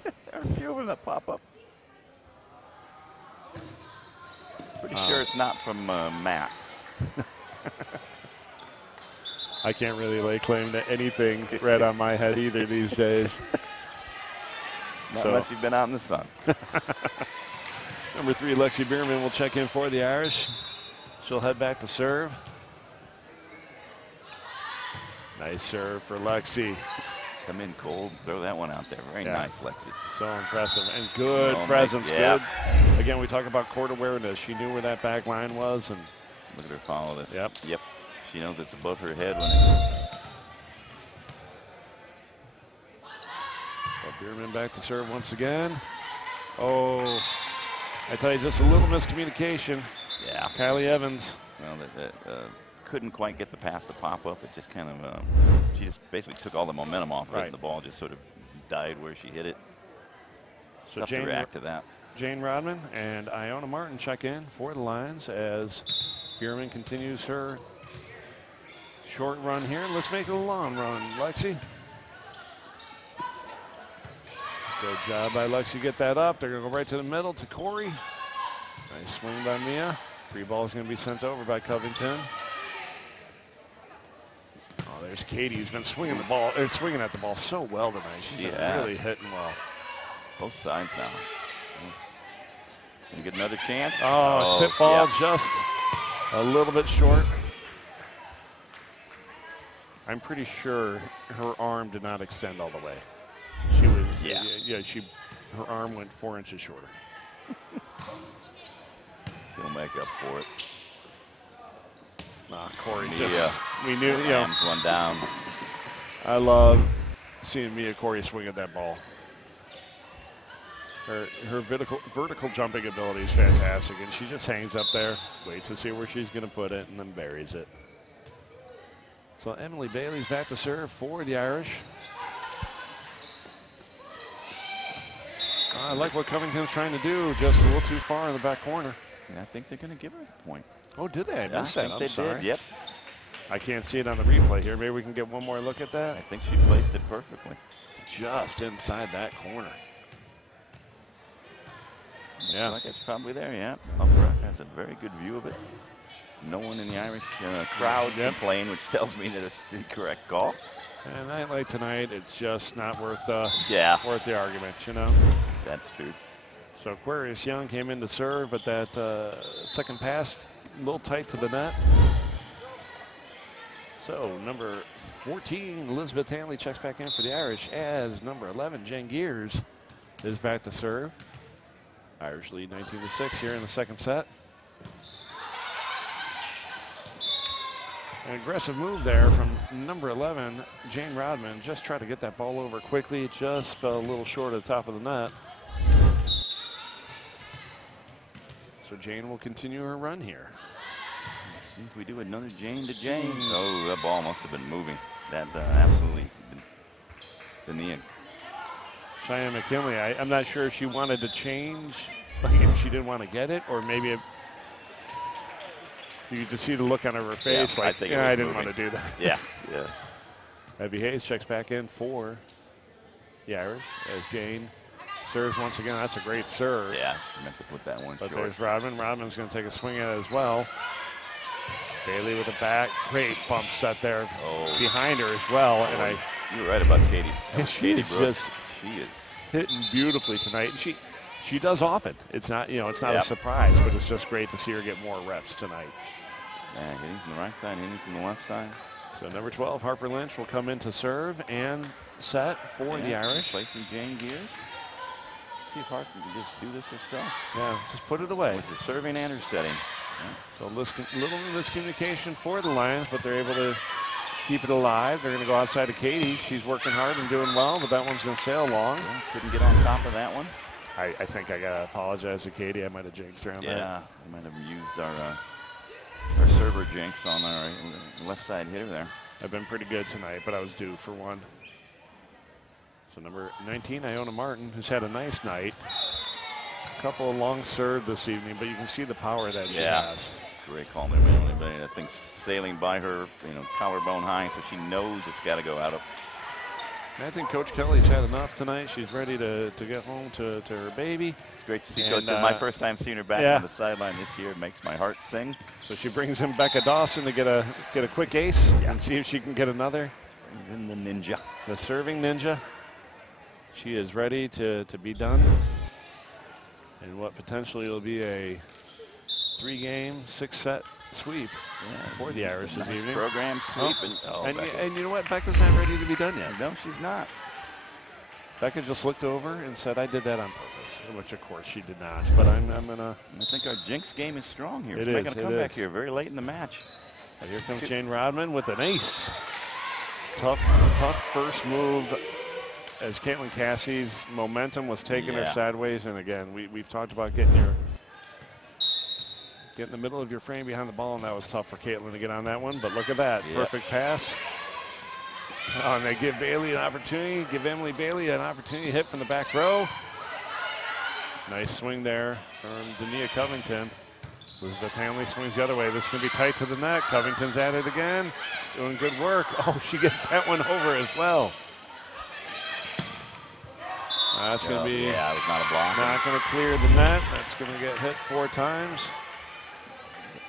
There are a few of them that pop up. Pretty sure it's not from Matt. I can't really lay claim to anything red on my head either these days. Not unless you've been out in the sun. Number 3, Lexi Bierman will check in for the Irish. She'll head back to serve. Nice serve for Lexi. Come in cold, throw that one out there. Very nice, Lexi. So impressive and good presence. Good. Again, we talk about court awareness. She knew where that back line was, and look at her follow this. Yep. She knows it's above her head when it's. So Bierman back to serve once again. Oh, I tell you, just a little miscommunication. Yeah. Kylie Evans. Well, that couldn't quite get the pass to pop up. It just kind of, she just basically took all the momentum off of it, and the ball just sort of died where she hit it. So tough to react to that. Jane Rodman and Iona Martin check in for the Lions as Bierman continues her short run here. Let's make it a long run, Lexi. Good job by Lexi, get that up. They're going to go right to the middle to Corey. Nice swing by Mia. Free ball is going to be sent over by Covington. Oh, there's Katie, who's been swinging the ball, swinging at the ball so well tonight. She's been really hitting well. Both sides now. Can you get another chance? Oh, tip ball just A little bit short. I'm pretty sure her arm did not extend all the way. She was, her arm went 4 inches shorter. He'll make up for it. Corey Mia, just, we knew, you know, Rams one down. I love seeing Mia Corey swing at that ball. Her vertical jumping ability is fantastic, and she just hangs up there, waits to see where she's going to put it, and then buries it. So Emily Bailey's back to serve for the Irish. I like what Covington's trying to do, just a little too far in the back corner. And I think they're going to give her the point. Oh, did they? I missed that. I'm sorry. Did. Yep. I can't see it on the replay here. Maybe we can get one more look at that. I think she placed it perfectly. Just inside that corner. Yeah. Looks like it's probably there, yeah. Upright has a very good view of it. No one in the Irish crowd complained, which tells me that it's the correct call. And a night like tonight, it's just not worth the argument, you know? That's true. So Aquarius Young came in to serve, but that second pass, a little tight to the net. So number 14, Elizabeth Hanley checks back in for the Irish as number 11, Jen Gears, is back to serve. Irish lead 19-6 here in the second set. An aggressive move there from number 11, Jane Rodman. Just tried to get that ball over quickly. Just fell a little short at the top of the net. So Jane will continue her run here. See if we do another Jane to Jane. Oh, that ball must have been moving. That absolutely the knee. Cheyenne McKinley, I'm not sure if she wanted to change, like if she didn't want to get it, or maybe you could just see the look on her face, yeah, like, I didn't want to do that. Yeah, yeah. Abby Hayes checks back in for the Irish as Jane serves once again. That's a great serve. Yeah, meant to put that one but short. There's Rodman. Rodman's going to take a swing at it as well. Bailey with a back. Great bump set there behind her as well. And you're right about Katie. She's just she is hitting beautifully tonight. And she does often. It's not, it's not a surprise, but it's just great to see her get more reps tonight. Yeah, hitting from the right side, hitting from the left side. So number 12, Harper Lynch, will come in to serve and set for the Irish. Placing Jane Gears. See if Harper can just do this herself. Yeah, just put it away. With the serving and her setting. Yeah. So little miscommunication for the Lions, but they're able to keep it alive. They're going to go outside of Katie. She's working hard and doing well, but that one's going to sail long. Yeah, couldn't get on top of that one. I think I got to apologize to Katie. I might have jinxed her on that. Yeah, I might have used our server jinx on our left side hitter there. I've been pretty good tonight, but I was due for one. So number 19, Iona Martin, who's had a nice night. A couple of long serve this evening, but you can see the power that she has. Great call there, man. That thing's sailing by her, collarbone high, so she knows it's got to go out of. I think Coach Kelly's had enough tonight. She's ready to get home to her baby. It's great to see Coach. My first time seeing her back on the sideline this year. It makes my heart sing. So she brings in Becca Dawson to get a quick ace and see if she can get another. Brings in the ninja. The serving ninja. She is ready to be done. And what potentially will be a 3-game, 6-set sweep for the Irish this evening. Program sweep. And you know what? Becca's not ready to be done yet. No, she's not. Becca just looked over and said, I did that on purpose, which of course she did not. But I'm going to. I think our jinx game is strong here. It's making a comeback here very late in the match. And here comes Jane Rodman with an ace. Tough first move as Caitlin Cassie's momentum was taking her sideways. And again, we've talked about getting in the middle of your frame behind the ball, and that was tough for Caitlin to get on that one. But look at that, perfect pass. Oh, and they give Bailey an opportunity, give Emily Bailey an opportunity to hit from the back row. Nice swing there from Dania Covington. Elizabeth Hanley swings the other way. This is going to be tight to the net. Covington's at it again, doing good work. Oh, she gets that one over as well. That's going to be it was not a block. Not going to clear the net. That's going to get hit 4 times.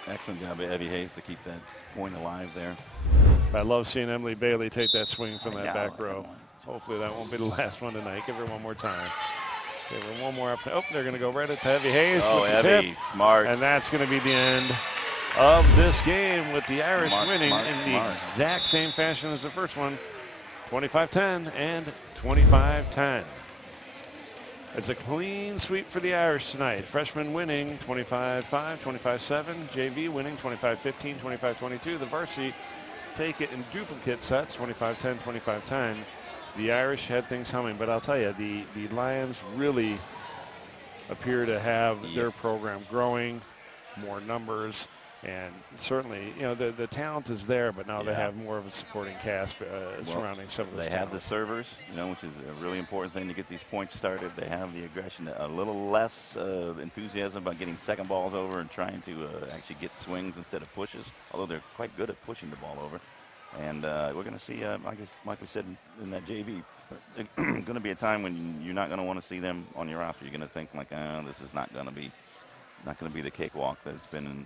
Excellent job by Evie Hayes to keep that point alive there. I love seeing Emily Bailey take that swing from that back row. Hopefully that won't be the last one tonight. Give her one more time. Give her one more up. Oh, they're going to go right at Evie Hayes. Oh, with the Evie, tip. smart. And that's going to be the end of this game, with the Irish Smart, winning smart, in the smart. exact same fashion as the first one, 25-10 and 25-10. It's a clean sweep for the Irish tonight. Freshmen winning 25-5, 25-7. JV winning 25-15, 25-22. The varsity take it in duplicate sets, 25-10, 25-10. The Irish had things humming, but I'll tell you, the Lions really appear to have their program growing, more numbers, and certainly, you know, the talent is there, but now they have more of a supporting cast surrounding some of this They have the servers, you know, which is a really important thing to get these points started. They have the aggression, a little less enthusiasm about getting second balls over and trying to actually get swings instead of pushes, although they're quite good at pushing the ball over. And we're going to see, like we said in that JV, there's going to be a time when you're not going to want to see them on your roster. You're going to think like, this is not going to be the cakewalk that it's been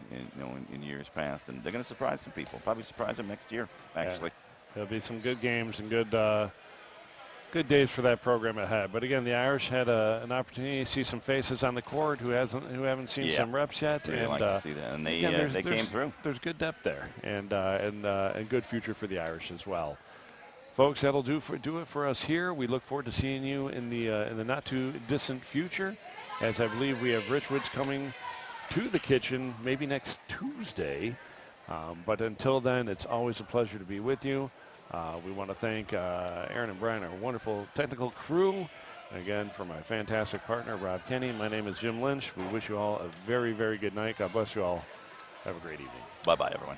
in years past. And they're going to surprise some people. Probably surprise them next year, actually. Yeah. There'll be some good games and good days for that program ahead. But again, the Irish had an opportunity to see some faces on the court who haven't seen some reps yet. Really and like to see that. And they, again, they came through. There's good depth there, and good future for the Irish as well. Folks, that'll do it for us here. We look forward to seeing you in the not too distant future, as I believe we have Rich Woods coming to the kitchen maybe next Tuesday. But until then, it's always a pleasure to be with you. We want to thank Aaron and Brian, our wonderful technical crew. Again, for my fantastic partner, Rob Kenny, my name is Jim Lynch. We wish you all a very, very good night. God bless you all. Have a great evening. Bye-bye, everyone.